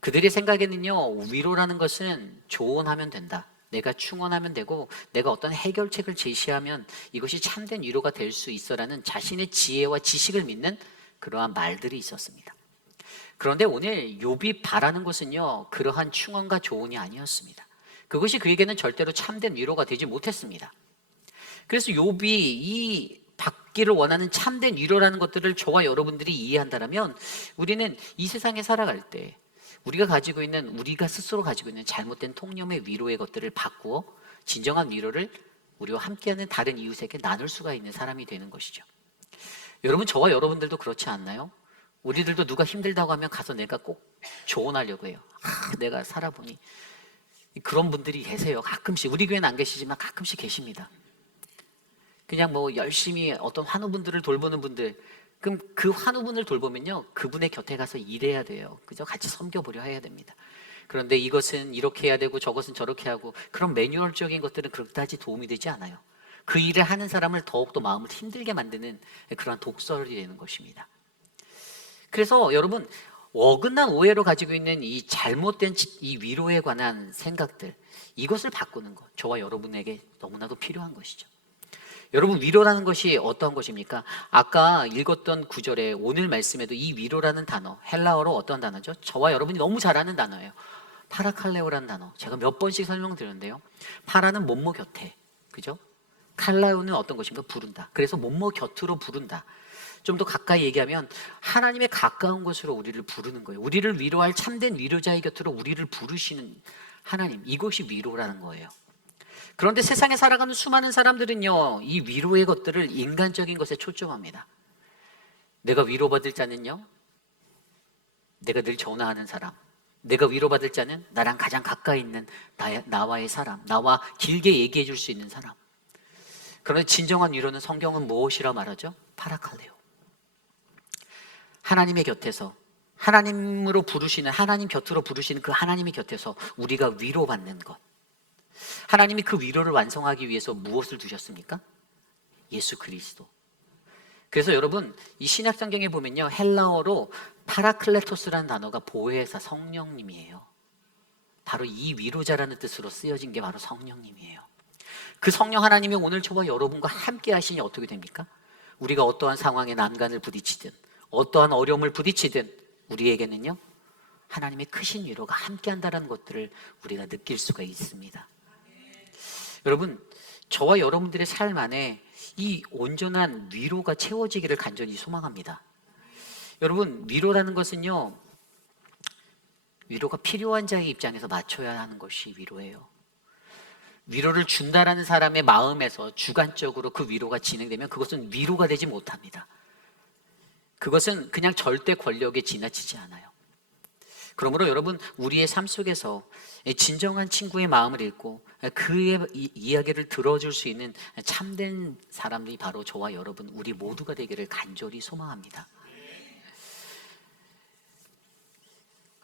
그들의 생각에는요, 위로라는 것은 조언하면 된다, 내가 충원하면 되고, 내가 어떤 해결책을 제시하면 이것이 참된 위로가 될 수 있어라는 자신의 지혜와 지식을 믿는 그러한 말들이 있었습니다. 그런데 오늘 욥이 바라는 것은요, 그러한 충원과 조언이 아니었습니다. 그것이 그에게는 절대로 참된 위로가 되지 못했습니다. 그래서 욥이 이 받기를 원하는 참된 위로라는 것들을 저와 여러분들이 이해한다면, 우리는 이 세상에 살아갈 때 우리가 스스로 가지고 있는 잘못된 통념의 위로의 것들을 바꾸어 진정한 위로를 우리와 함께하는 다른 이웃에게 나눌 수가 있는 사람이 되는 것이죠. 여러분, 저와 여러분들도 그렇지 않나요? 우리들도 누가 힘들다고 하면 가서 내가 꼭 조언하려고 해요. 내가 살아보니. 그런 분들이 계세요. 가끔씩. 우리 교회는 안 계시지만 가끔씩 계십니다. 그냥 뭐 열심히 어떤 환우분들을 돌보는 분들, 그럼 그 환우분을 돌보면요, 그분의 곁에 가서 일해야 돼요. 그죠? 같이 섬겨보려 해야 됩니다. 그런데 이것은 이렇게 해야 되고 저것은 저렇게 하고, 그런 매뉴얼적인 것들은 그렇다지 도움이 되지 않아요. 그 일을 하는 사람을 더욱더 마음을 힘들게 만드는 그러한 독설이 되는 것입니다. 그래서 여러분, 어긋난 오해로 가지고 있는 이 잘못된 이 위로에 관한 생각들, 이것을 바꾸는 것, 저와 여러분에게 너무나도 필요한 것이죠. 여러분, 위로라는 것이 어떤 것입니까? 아까 읽었던 구절에, 오늘 말씀에도 이 위로라는 단어, 헬라어로 어떤 단어죠? 저와 여러분이 너무 잘 아는 단어예요. 파라칼레오라는 단어. 제가 몇 번씩 설명드렸는데요. 파라는 뭐뭐 곁에, 그죠? 칼라오는 어떤 것입니까? 부른다. 그래서 뭐뭐 곁으로 부른다. 좀 더 가까이 얘기하면 하나님의 가까운 곳으로 우리를 부르는 거예요. 우리를 위로할 참된 위로자의 곁으로 우리를 부르시는 하나님, 이것이 위로라는 거예요. 그런데 세상에 살아가는 수많은 사람들은요, 이 위로의 것들을 인간적인 것에 초점합니다. 내가 위로받을 자는요, 내가 늘 전화하는 사람, 내가 위로받을 자는 나랑 가장 가까이 있는 나와의 사람, 나와 길게 얘기해 줄 수 있는 사람. 그런데 진정한 위로는 성경은 무엇이라 말하죠? 파라칼레오. 하나님의 곁에서, 하나님으로 부르시는, 하나님 곁으로 부르시는 그 하나님의 곁에서 우리가 위로받는 것. 하나님이 그 위로를 완성하기 위해서 무엇을 두셨습니까? 예수 그리스도. 그래서 여러분, 이 신약 성경에 보면요, 헬라어로 파라클레토스라는 단어가 보혜사, 성령님이에요. 바로 이 위로자라는 뜻으로 쓰여진 게 바로 성령님이에요. 그 성령 하나님이 오늘 저와 여러분과 함께 하시니 어떻게 됩니까? 우리가 어떠한 상황에 난간을 부딪히든 어떠한 어려움을 부딪히든 우리에게는요, 하나님의 크신 위로가 함께한다는 것들을 우리가 느낄 수가 있습니다. 여러분, 저와 여러분들의 삶 안에 이 온전한 위로가 채워지기를 간절히 소망합니다. 여러분, 위로라는 것은요, 위로가 필요한 자의 입장에서 맞춰야 하는 것이 위로예요. 위로를 준다라는 사람의 마음에서 주관적으로 그 위로가 진행되면 그것은 위로가 되지 못합니다. 그것은 그냥 절대 권력에 지나치지 않아요. 그러므로 여러분, 우리의 삶 속에서 진정한 친구의 마음을 읽고 그의 이야기를 들어줄 수 있는 참된 사람들이 바로 저와 여러분, 우리 모두가 되기를 간절히 소망합니다.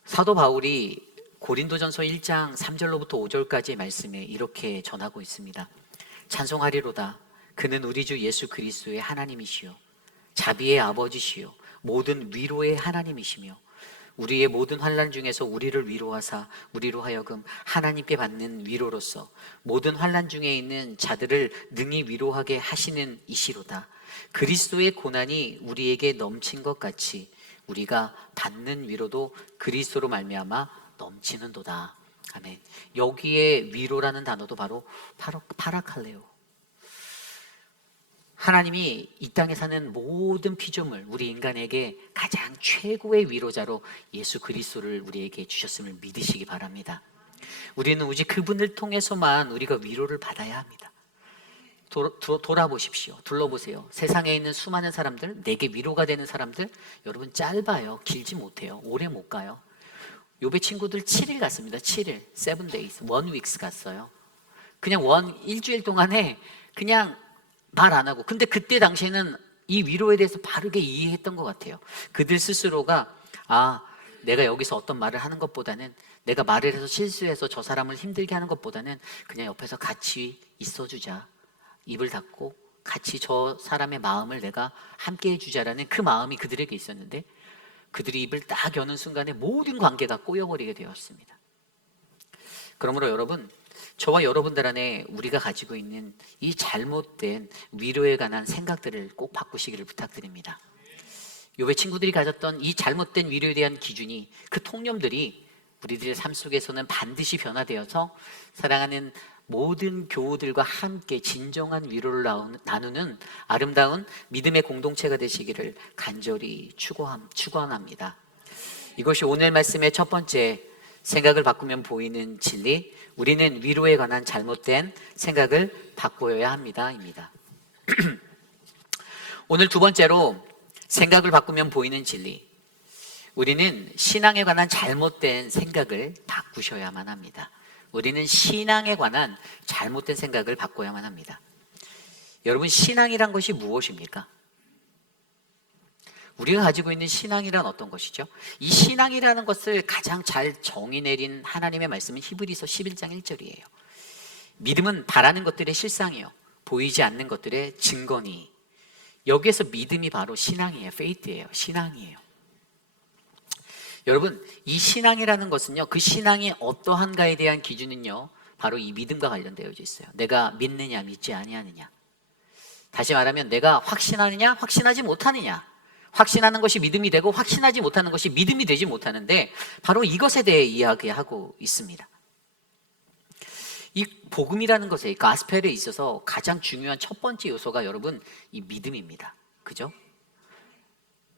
사도 바울이 고린도전서 1장 3절로부터 5절까지의 말씀에 이렇게 전하고 있습니다. 찬송하리로다. 그는 우리 주 예수 그리스도의 하나님이시요 자비의 아버지시요 모든 위로의 하나님이시며 우리의 모든 환난 중에서 우리를 위로하사 우리로 하여금 하나님께 받는 위로로서 모든 환난 중에 있는 자들을 능히 위로하게 하시는 이시로다. 그리스도의 고난이 우리에게 넘친 것 같이 우리가 받는 위로도 그리스도로 말미암아 넘치는도다. 아멘. 여기에 위로라는 단어도 바로 파라칼레오. 하나님이 이 땅에 사는 모든 피조물, 우리 인간에게 가장 최고의 위로자로 예수 그리스도를 우리에게 주셨음을 믿으시기 바랍니다. 우리는 오직 그분을 통해서만 우리가 위로를 받아야 합니다. 돌아보십시오. 둘러보세요. 세상에 있는 수많은 사람들, 내게 위로가 되는 사람들, 여러분 짧아요. 길지 못해요. 오래 못 가요. 욥의 친구들 7일 갔습니다. 7일, 7 days, 1 weeks 갔어요. 그냥 일주일 동안에 그냥 말 안 하고. 근데 그때 당시에는 이 위로에 대해서 바르게 이해했던 것 같아요. 그들 스스로가 내가 여기서 어떤 말을 하는 것보다는, 내가 말을 해서 실수해서 저 사람을 힘들게 하는 것보다는 그냥 옆에서 같이 있어주자. 입을 닫고 같이 저 사람의 마음을 내가 함께 해주자라는 그 마음이 그들에게 있었는데, 그들이 입을 딱 여는 순간에 모든 관계가 꼬여버리게 되었습니다. 그러므로 여러분, 저와 여러분들 안에 우리가 가지고 있는 이 잘못된 위로에 관한 생각들을 꼭 바꾸시기를 부탁드립니다. 욥의 친구들이 가졌던 이 잘못된 위로에 대한 기준이, 그 통념들이 우리들의 삶 속에서는 반드시 변화되어서 사랑하는 모든 교우들과 함께 진정한 위로를 나누는 아름다운 믿음의 공동체가 되시기를 간절히 축원합니다. 이것이 오늘 말씀의 첫 번째, 생각을 바꾸면 보이는 진리, 우리는 위로에 관한 잘못된 생각을 바꾸어야 합니다입니다. 오늘 두 번째로, 생각을 바꾸면 보이는 진리, 우리는 신앙에 관한 잘못된 생각을 바꾸셔야만 합니다. 우리는 신앙에 관한 잘못된 생각을 바꿔야만 합니다. 여러분, 신앙이란 것이 무엇입니까? 우리가 가지고 있는 신앙이란 어떤 것이죠? 이 신앙이라는 것을 가장 잘 정의 내린 하나님의 말씀은 히브리서 11장 1절이에요. 믿음은 바라는 것들의 실상이요, 보이지 않는 것들의 증거니. 여기에서 믿음이 바로 신앙이에요. faith예요. 신앙이에요. 여러분, 이 신앙이라는 것은요, 그 신앙이 어떠한가에 대한 기준은요, 바로 이 믿음과 관련되어 있어요. 내가 믿느냐 믿지 아니하느냐. 다시 말하면 내가 확신하느냐 확신하지 못하느냐. 확신하는 것이 믿음이 되고 확신하지 못하는 것이 믿음이 되지 못하는데, 바로 이것에 대해 이야기하고 있습니다. 이 복음이라는 것에, 가스펠에 있어서 가장 중요한 첫 번째 요소가 여러분, 이 믿음입니다. 그죠?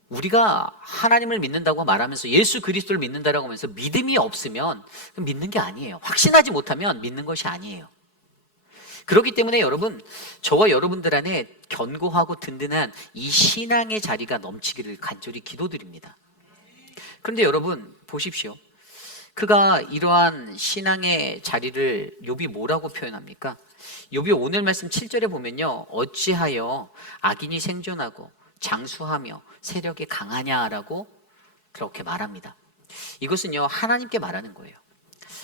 우리가 하나님을 믿는다고 말하면서, 예수 그리스도를 믿는다라고 하면서 믿음이 없으면 믿는 게 아니에요. 확신하지 못하면 믿는 것이 아니에요. 그렇기 때문에 여러분, 저와 여러분들 안에 견고하고 든든한 이 신앙의 자리가 넘치기를 간절히 기도드립니다. 그런데 여러분 보십시오. 그가 이러한 신앙의 자리를 욥이 뭐라고 표현합니까? 욥이 오늘 말씀 7절에 보면요, 어찌하여 악인이 생존하고 장수하며 세력이 강하냐라고 그렇게 말합니다. 이것은요, 하나님께 말하는 거예요.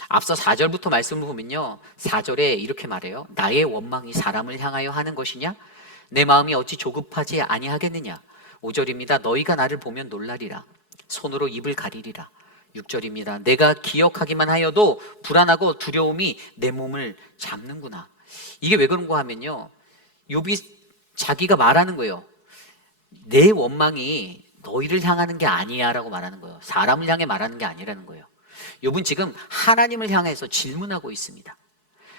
앞서 4절부터 말씀을 보면요, 4절에 이렇게 말해요. 나의 원망이 사람을 향하여 하는 것이냐? 내 마음이 어찌 조급하지 아니하겠느냐? 5절입니다. 너희가 나를 보면 놀라리라. 손으로 입을 가리리라. 6절입니다. 내가 기억하기만 하여도 불안하고 두려움이 내 몸을 잡는구나. 이게 왜 그런가 하면요, 욥이 자기가 말하는 거예요. 내 원망이 너희를 향하는 게 아니야 라고 말하는 거예요. 사람을 향해 말하는 게 아니라는 거예요. 욥은 지금 하나님을 향해서 질문하고 있습니다.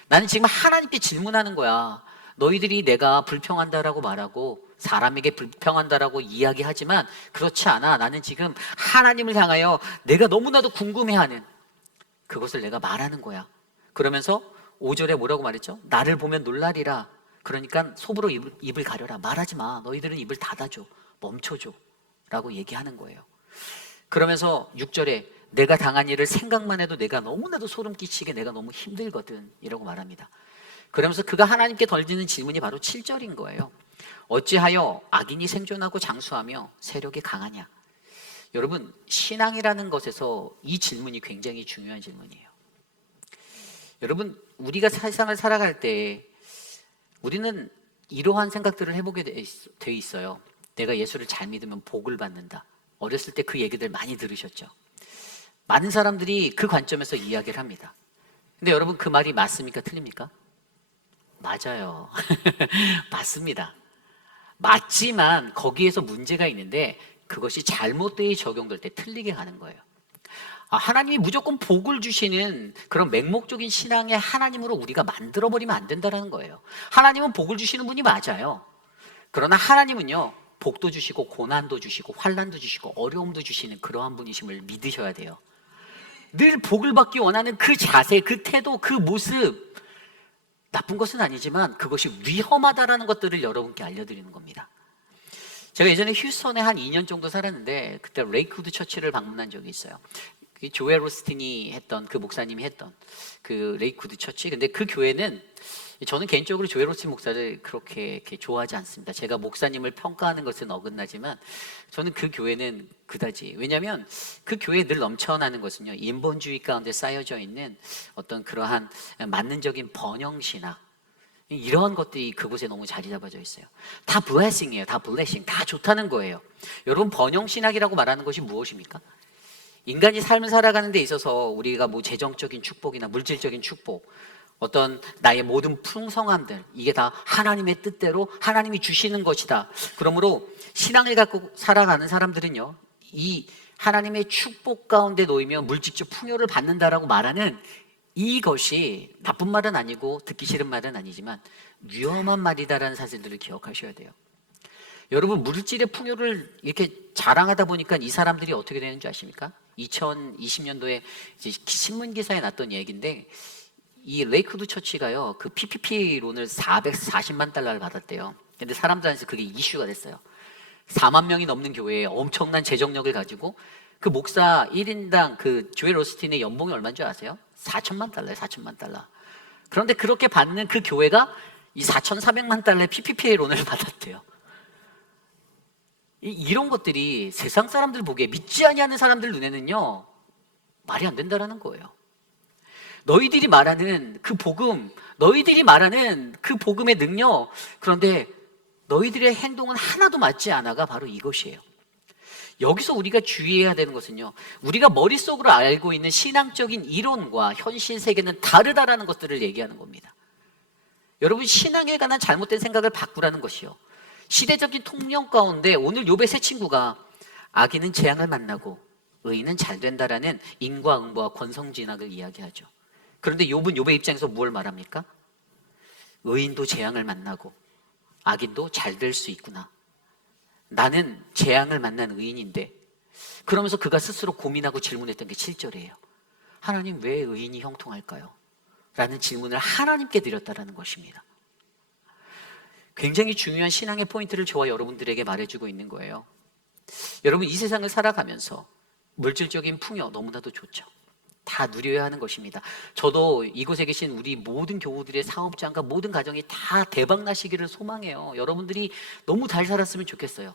나는 지금 하나님께 질문하는 거야. 너희들이 내가 불평한다라고 말하고 사람에게 불평한다라고 이야기하지만 그렇지 않아. 나는 지금 하나님을 향하여 내가 너무나도 궁금해하는 그것을 내가 말하는 거야. 그러면서 5절에 뭐라고 말했죠? 나를 보면 놀라리라. 그러니까 속으로 입을 가려라. 말하지 마. 너희들은 입을 닫아줘. 멈춰줘. 라고 얘기하는 거예요. 그러면서 6절에 내가 당한 일을 생각만 해도 내가 너무나도 소름 끼치게 내가 너무 힘들거든. 이라고 말합니다. 그러면서 그가 하나님께 던지는 질문이 바로 7절인 거예요. 어찌하여 악인이 생존하고 장수하며 세력이 강하냐? 여러분, 신앙이라는 것에서 이 질문이 굉장히 중요한 질문이에요. 여러분, 우리가 세상을 살아갈 때 우리는 이러한 생각들을 해보게 돼 있어요. 내가 예수를 잘 믿으면 복을 받는다. 어렸을 때 그 얘기들 많이 들으셨죠? 많은 사람들이 그 관점에서 이야기를 합니다. 근데 여러분, 그 말이 맞습니까? 틀립니까? 맞아요. 맞습니다. 맞지만 거기에서 문제가 있는데 그것이 잘못되게 적용될 때 틀리게 가는 거예요. 하나님이 무조건 복을 주시는 그런 맹목적인 신앙의 하나님으로 우리가 만들어버리면 안 된다는 거예요. 하나님은 복을 주시는 분이 맞아요. 그러나 하나님은요, 복도 주시고 고난도 주시고 환난도 주시고 어려움도 주시는 그러한 분이심을 믿으셔야 돼요. 늘 복을 받기 원하는 그 자세, 그 태도, 그 모습, 나쁜 것은 아니지만 그것이 위험하다라는 것들을 여러분께 알려드리는 겁니다. 제가 예전에 휴스턴에 한 2년 정도 살았는데 그때 레이크우드 처치를 방문한 적이 있어요. 조엘 로스틴이 했던, 그 목사님이 했던 그 레이크우드 처치. 근데 그 교회는, 저는 개인적으로 조엘 로스틴 목사를 그렇게 좋아하지 않습니다. 제가 목사님을 평가하는 것은 어긋나지만 저는 그 교회는 그다지, 왜냐하면 그 교회에 늘 넘쳐나는 것은요, 인본주의 가운데 쌓여져 있는 어떤 그러한 만능적인 번영신학, 이러한 것들이 그곳에 너무 자리 잡아져 있어요. 다 블레싱이에요. 다 블레싱. 다 좋다는 거예요. 여러분, 번영신학이라고 말하는 것이 무엇입니까? 인간이 삶을 살아가는 데 있어서 우리가 뭐 재정적인 축복이나 물질적인 축복, 어떤 나의 모든 풍성함들, 이게 다 하나님의 뜻대로 하나님이 주시는 것이다. 그러므로 신앙을 갖고 살아가는 사람들은요, 이 하나님의 축복 가운데 놓이면 물질적 풍요를 받는다라고 말하는 이것이 나쁜 말은 아니고 듣기 싫은 말은 아니지만 위험한 말이다라는 사실들을 기억하셔야 돼요. 여러분, 물질의 풍요를 이렇게 자랑하다 보니까 이 사람들이 어떻게 되는 줄 아십니까? 2020년도에 이제 신문 기사에 났던 얘기인데, 이 레이크우드 처치가요, 그 PPP 론을 440만 달러를 받았대요. 근데 사람들한테 그게 이슈가 됐어요. 4만 명이 넘는 교회에 엄청난 재정력을 가지고 그 목사 1인당 그 조엘 로스틴의 연봉이 얼마인 줄 아세요? 4천만 달러예요. 4천만 달러. 그런데 그렇게 받는 그 교회가 이 4,400만 달러의 PPP 론을 받았대요. 이런 것들이 세상 사람들 보기에, 믿지 아니하는 사람들 눈에는요, 말이 안 된다라는 거예요. 너희들이 말하는 그 복음, 너희들이 말하는 그 복음의 능력, 그런데 너희들의 행동은 하나도 맞지 않아가 바로 이것이에요. 여기서 우리가 주의해야 되는 것은요, 우리가 머릿속으로 알고 있는 신앙적인 이론과 현실 세계는 다르다라는 것들을 얘기하는 겁니다. 여러분, 신앙에 관한 잘못된 생각을 바꾸라는 것이요, 시대적인 통념 가운데 오늘 욥의 세 친구가 악인은 재앙을 만나고 의인은 잘 된다라는 인과응보와 권성진학을 이야기하죠. 그런데 욥은 욥의 입장에서 무엇을 말합니까? 의인도 재앙을 만나고 악인도 잘 될 수 있구나. 나는 재앙을 만난 의인인데, 그러면서 그가 스스로 고민하고 질문했던 게 7절이에요. 하나님, 왜 의인이 형통할까요? 라는 질문을 하나님께 드렸다라는 것입니다. 굉장히 중요한 신앙의 포인트를 저와 여러분들에게 말해주고 있는 거예요. 여러분, 이 세상을 살아가면서 물질적인 풍요 너무나도 좋죠. 다 누려야 하는 것입니다. 저도 이곳에 계신 우리 모든 교우들의 사업장과 모든 가정이 다 대박 나시기를 소망해요. 여러분들이 너무 잘 살았으면 좋겠어요.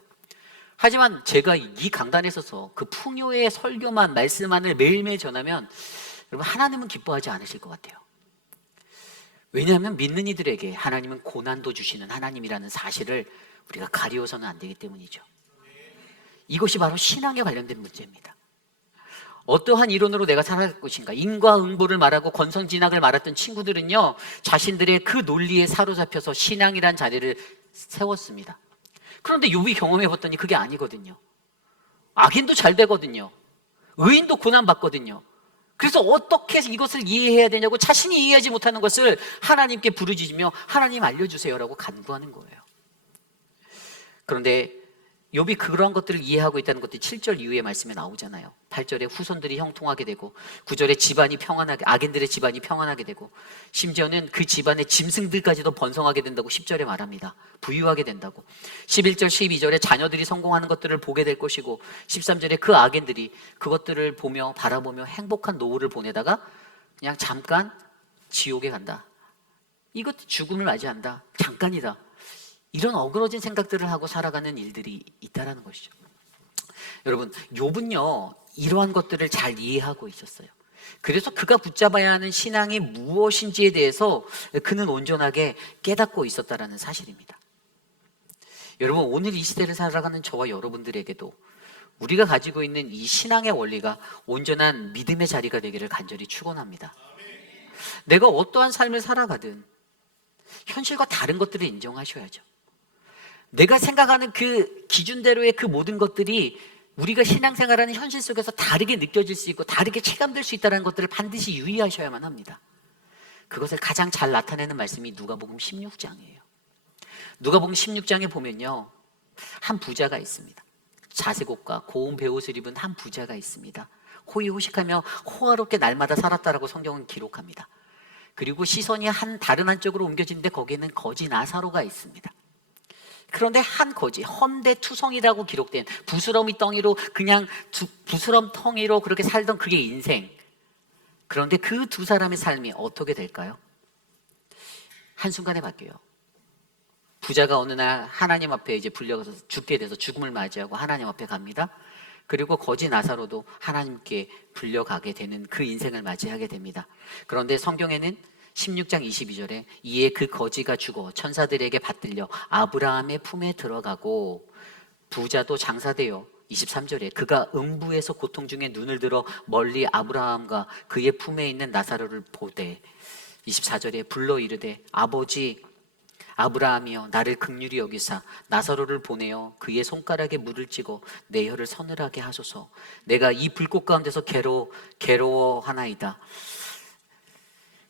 하지만 제가 이 강단에 서서 그 풍요의 설교만, 말씀만을 매일매일 전하면 여러분, 하나님은 기뻐하지 않으실 것 같아요. 왜냐하면 믿는 이들에게 하나님은 고난도 주시는 하나님이라는 사실을 우리가 가리워서는 안 되기 때문이죠. 이것이 바로 신앙에 관련된 문제입니다. 어떠한 이론으로 내가 살아갈 것인가, 인과응보를 말하고 권선진학을 말했던 친구들은요, 자신들의 그 논리에 사로잡혀서 신앙이란 자리를 세웠습니다. 그런데 욥이 경험해봤더니 그게 아니거든요. 악인도 잘 되거든요. 의인도 고난받거든요. 그래서 어떻게 이것을 이해해야 되냐고 자신이 이해하지 못하는 것을 하나님께 부르짖으며 하나님 알려주세요라고 간구하는 거예요. 그런데 욥이 그러한 것들을 이해하고 있다는 것들이 7절 이후의 말씀에 나오잖아요. 8절에 후손들이 형통하게 되고, 9절에 집안이 평안하게, 악인들의 집안이 평안하게 되고, 심지어는 그 집안의 짐승들까지도 번성하게 된다고 10절에 말합니다. 부유하게 된다고. 11절, 12절에 자녀들이 성공하는 것들을 보게 될 것이고, 13절에 그 악인들이 그것들을 보며 바라보며 행복한 노후를 보내다가 그냥 잠깐 지옥에 간다. 이것 죽음을 맞이한다. 잠깐이다. 이런 어그러진 생각들을 하고 살아가는 일들이 있다라는 것이죠. 여러분, 욥은요, 이러한 것들을 잘 이해하고 있었어요. 그래서 그가 붙잡아야 하는 신앙이 무엇인지에 대해서 그는 온전하게 깨닫고 있었다라는 사실입니다. 여러분, 오늘 이 시대를 살아가는 저와 여러분들에게도 우리가 가지고 있는 이 신앙의 원리가 온전한 믿음의 자리가 되기를 간절히 축원합니다. 내가 어떠한 삶을 살아가든 현실과 다른 것들을 인정하셔야죠. 내가 생각하는 그 기준대로의 그 모든 것들이 우리가 신앙생활하는 현실 속에서 다르게 느껴질 수 있고 다르게 체감될 수 있다는 것들을 반드시 유의하셔야만 합니다. 그것을 가장 잘 나타내는 말씀이 누가복음 16장이에요. 누가복음 16장에 보면요, 한 부자가 있습니다. 자색옷과 고운 베옷을 입은 한 부자가 있습니다. 호의호식하며 호화롭게 날마다 살았다라고 성경은 기록합니다. 그리고 시선이 다른 한쪽으로 옮겨지는데 거기에는 거지 나사로가 있습니다. 그런데 한 거지, 헌대투성이라고 기록된 부스러미 덩이로 그냥 부스럼텅이로 그렇게 살던 그게 인생. 그런데 그 두 사람의 삶이 어떻게 될까요? 한순간에 바뀌어요. 부자가 어느 날 하나님 앞에 이제 불려가서 죽게 돼서 죽음을 맞이하고 하나님 앞에 갑니다. 그리고 거지 나사로도 하나님께 불려가게 되는 그 인생을 맞이하게 됩니다. 그런데 성경에는 16장 22절에 이에 그 거지가 죽어 천사들에게 받들려 아브라함의 품에 들어가고 부자도 장사되어 23절에 그가 음부에서 고통 중에 눈을 들어 멀리 아브라함과 그의 품에 있는 나사로를 보되 24절에 불러 이르되 아버지 아브라함이여 나를 긍휼히 여기사 나사로를 보내어 그의 손가락에 물을 찍어 내 혀를 서늘하게 하소서. 내가 이 불꽃 가운데서 괴로워하나이다.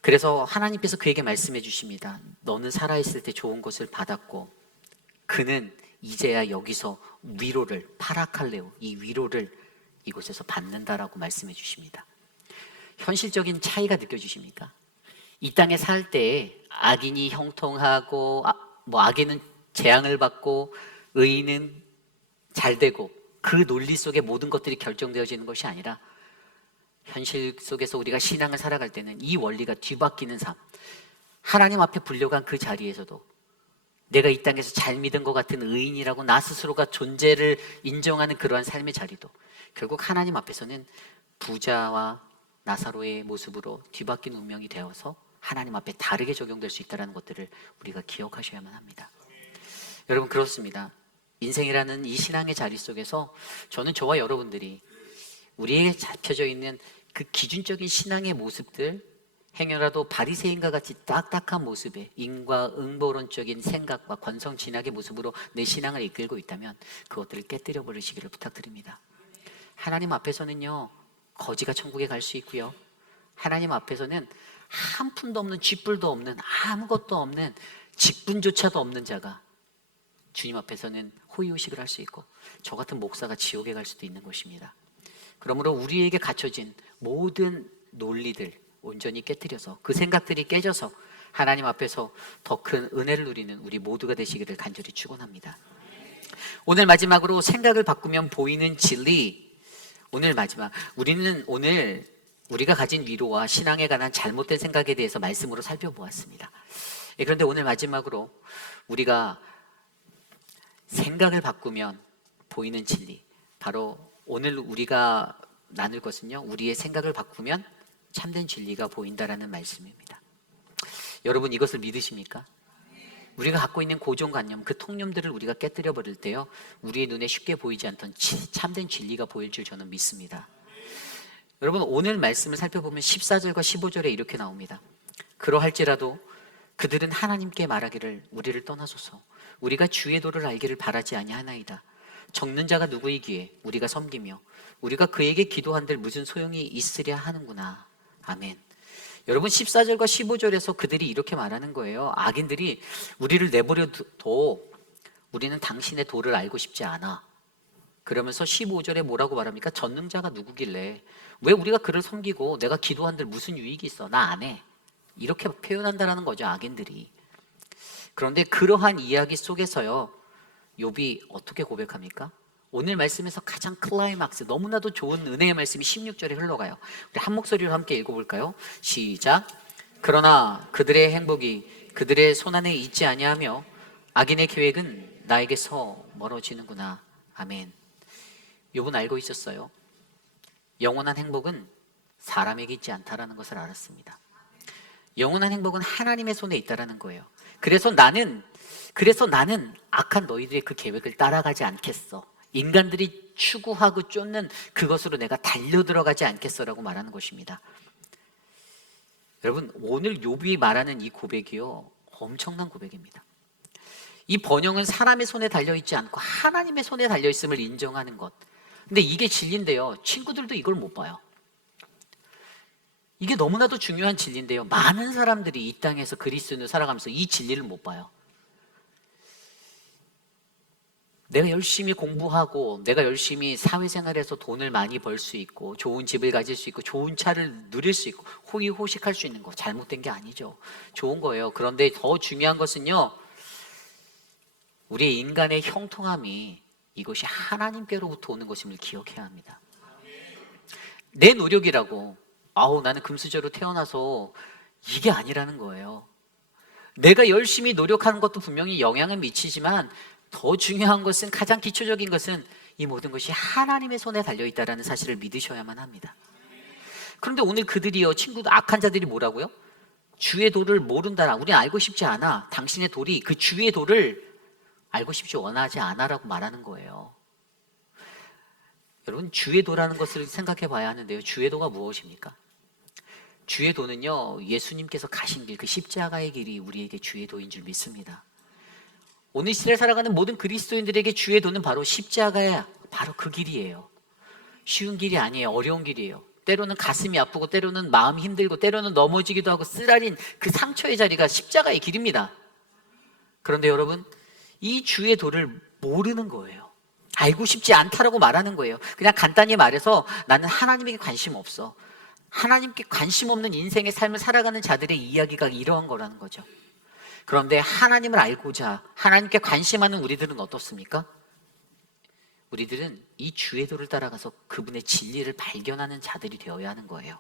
그래서 하나님께서 그에게 말씀해 주십니다. 너는 살아있을 때 좋은 것을 받았고 그는 이제야 여기서 위로를 파라칼레오 이 위로를 이곳에서 받는다라고 말씀해 주십니다. 현실적인 차이가 느껴지십니까? 이 땅에 살 때 악인이 형통하고 악인은 재앙을 받고 의인은 잘 되고 그 논리 속에 모든 것들이 결정되어지는 것이 아니라 현실 속에서 우리가 신앙을 살아갈 때는 이 원리가 뒤바뀌는 삶, 하나님 앞에 불려간 그 자리에서도 내가 이 땅에서 잘 믿은 것 같은 의인이라고 나 스스로가 존재를 인정하는 그러한 삶의 자리도 결국 하나님 앞에서는 부자와 나사로의 모습으로 뒤바뀐 운명이 되어서 하나님 앞에 다르게 적용될 수 있다는 것들을 우리가 기억하셔야만 합니다. 여러분 그렇습니다. 인생이라는 이 신앙의 자리 속에서 저는 저와 여러분들이 우리에게 잡혀져 있는 그 기준적인 신앙의 모습들, 행여라도 바리새인과 같이 딱딱한 모습의 인과응보론적인 생각과 권성진학의 모습으로 내 신앙을 이끌고 있다면 그것들을 깨뜨려 버리시기를 부탁드립니다. 하나님 앞에서는요 거지가 천국에 갈 수 있고요, 하나님 앞에서는 한 푼도 없는 쥐뿔도 없는 아무것도 없는 직분조차도 없는 자가 주님 앞에서는 호의호식을 할 수 있고 저 같은 목사가 지옥에 갈 수도 있는 것입니다. 그러므로 우리에게 갖춰진 모든 논리들 온전히 깨뜨려서 그 생각들이 깨져서 하나님 앞에서 더 큰 은혜를 누리는 우리 모두가 되시기를 간절히 축원합니다. 오늘 마지막으로 생각을 바꾸면 보이는 진리. 오늘 마지막 우리는 오늘 우리가 가진 위로와 신앙에 관한 잘못된 생각에 대해서 말씀으로 살펴보았습니다. 그런데 오늘 마지막으로 우리가 생각을 바꾸면 보이는 진리, 바로 오늘 우리가 나눌 것은요 우리의 생각을 바꾸면 참된 진리가 보인다라는 말씀입니다. 여러분 이것을 믿으십니까? 우리가 갖고 있는 고정관념, 그 통념들을 우리가 깨뜨려 버릴 때요 우리의 눈에 쉽게 보이지 않던 참된 진리가 보일 줄 저는 믿습니다. 여러분 오늘 말씀을 살펴보면 14절과 15절에 이렇게 나옵니다. 그러할지라도 그들은 하나님께 말하기를 우리를 떠나소서 우리가 주의 도를 알기를 바라지 아니하나이다. 적는 자가 누구이기에 우리가 섬기며 우리가 그에게 기도한들 무슨 소용이 있으랴 하는구나. 아멘. 여러분 14절과 15절에서 그들이 이렇게 말하는 거예요. 악인들이 우리를 내버려둬 우리는 당신의 도를 알고 싶지 않아. 그러면서 15절에 뭐라고 말합니까? 전능자가 누구길래 왜 우리가 그를 섬기고 내가 기도한들 무슨 유익이 있어? 나 안 해. 이렇게 표현한다라는 거죠 악인들이. 그런데 그러한 이야기 속에서요 욥이 어떻게 고백합니까? 오늘 말씀에서 가장 클라이막스 너무나도 좋은 은혜의 말씀이 16절에 흘러가요. 우리 한 목소리로 함께 읽어볼까요? 시작. 그러나 그들의 행복이 그들의 손안에 있지 아니하며 악인의 계획은 나에게서 멀어지는구나. 아멘. 욥은 알고 있었어요. 영원한 행복은 사람에게 있지 않다라는 것을 알았습니다. 영원한 행복은 하나님의 손에 있다라는 거예요. 그래서 나는 악한 너희들의 그 계획을 따라가지 않겠어. 인간들이 추구하고 쫓는 그것으로 내가 달려들어가지 않겠어라고 말하는 것입니다. 여러분 오늘 욥이 말하는 이 고백이요 엄청난 고백입니다. 이 번영은 사람의 손에 달려있지 않고 하나님의 손에 달려있음을 인정하는 것. 근데 이게 진리인데요 친구들도 이걸 못 봐요. 이게 너무나도 중요한 진리인데요 많은 사람들이 이 땅에서 그리스도인을 살아가면서 이 진리를 못 봐요. 내가 열심히 공부하고 내가 열심히 사회생활에서 돈을 많이 벌 수 있고 좋은 집을 가질 수 있고 좋은 차를 누릴 수 있고 호의호식할 수 있는 거 잘못된 게 아니죠. 좋은 거예요. 그런데 더 중요한 것은요, 우리의 인간의 형통함이 이것이 하나님께로부터 오는 것임을 기억해야 합니다. 내 노력이라고 나는 금수저로 태어나서 이게 아니라는 거예요. 내가 열심히 노력하는 것도 분명히 영향을 미치지만 더 중요한 것은, 가장 기초적인 것은 이 모든 것이 하나님의 손에 달려있다는 사실을 믿으셔야만 합니다. 그런데 오늘 그들이요, 친구들, 악한 자들이 뭐라고요? 주의 도를 모른다라. 우리는 알고 싶지 않아. 당신의 돌이 그 주의 도를 알고 싶지 원하지 않아라고 말하는 거예요. 여러분, 주의 도라는 것을 생각해 봐야 하는데요, 주의 도가 무엇입니까? 주의 도는요, 예수님께서 가신 길, 그 십자가의 길이 우리에게 주의 도인 줄 믿습니다. 오늘 시대를 살아가는 모든 그리스도인들에게 주의 도는 바로 십자가야. 바로 그 길이에요. 쉬운 길이 아니에요. 어려운 길이에요. 때로는 가슴이 아프고 때로는 마음이 힘들고 때로는 넘어지기도 하고 쓰라린 그 상처의 자리가 십자가의 길입니다. 그런데 여러분, 이 주의 도를 모르는 거예요. 알고 싶지 않다라고 말하는 거예요. 그냥 간단히 말해서 나는 하나님에게 관심 없어. 하나님께 관심 없는 인생의 삶을 살아가는 자들의 이야기가 이러한 거라는 거죠. 그런데 하나님을 알고자 하나님께 관심하는 우리들은 어떻습니까? 우리들은 이 주의 도를 따라가서 그분의 진리를 발견하는 자들이 되어야 하는 거예요.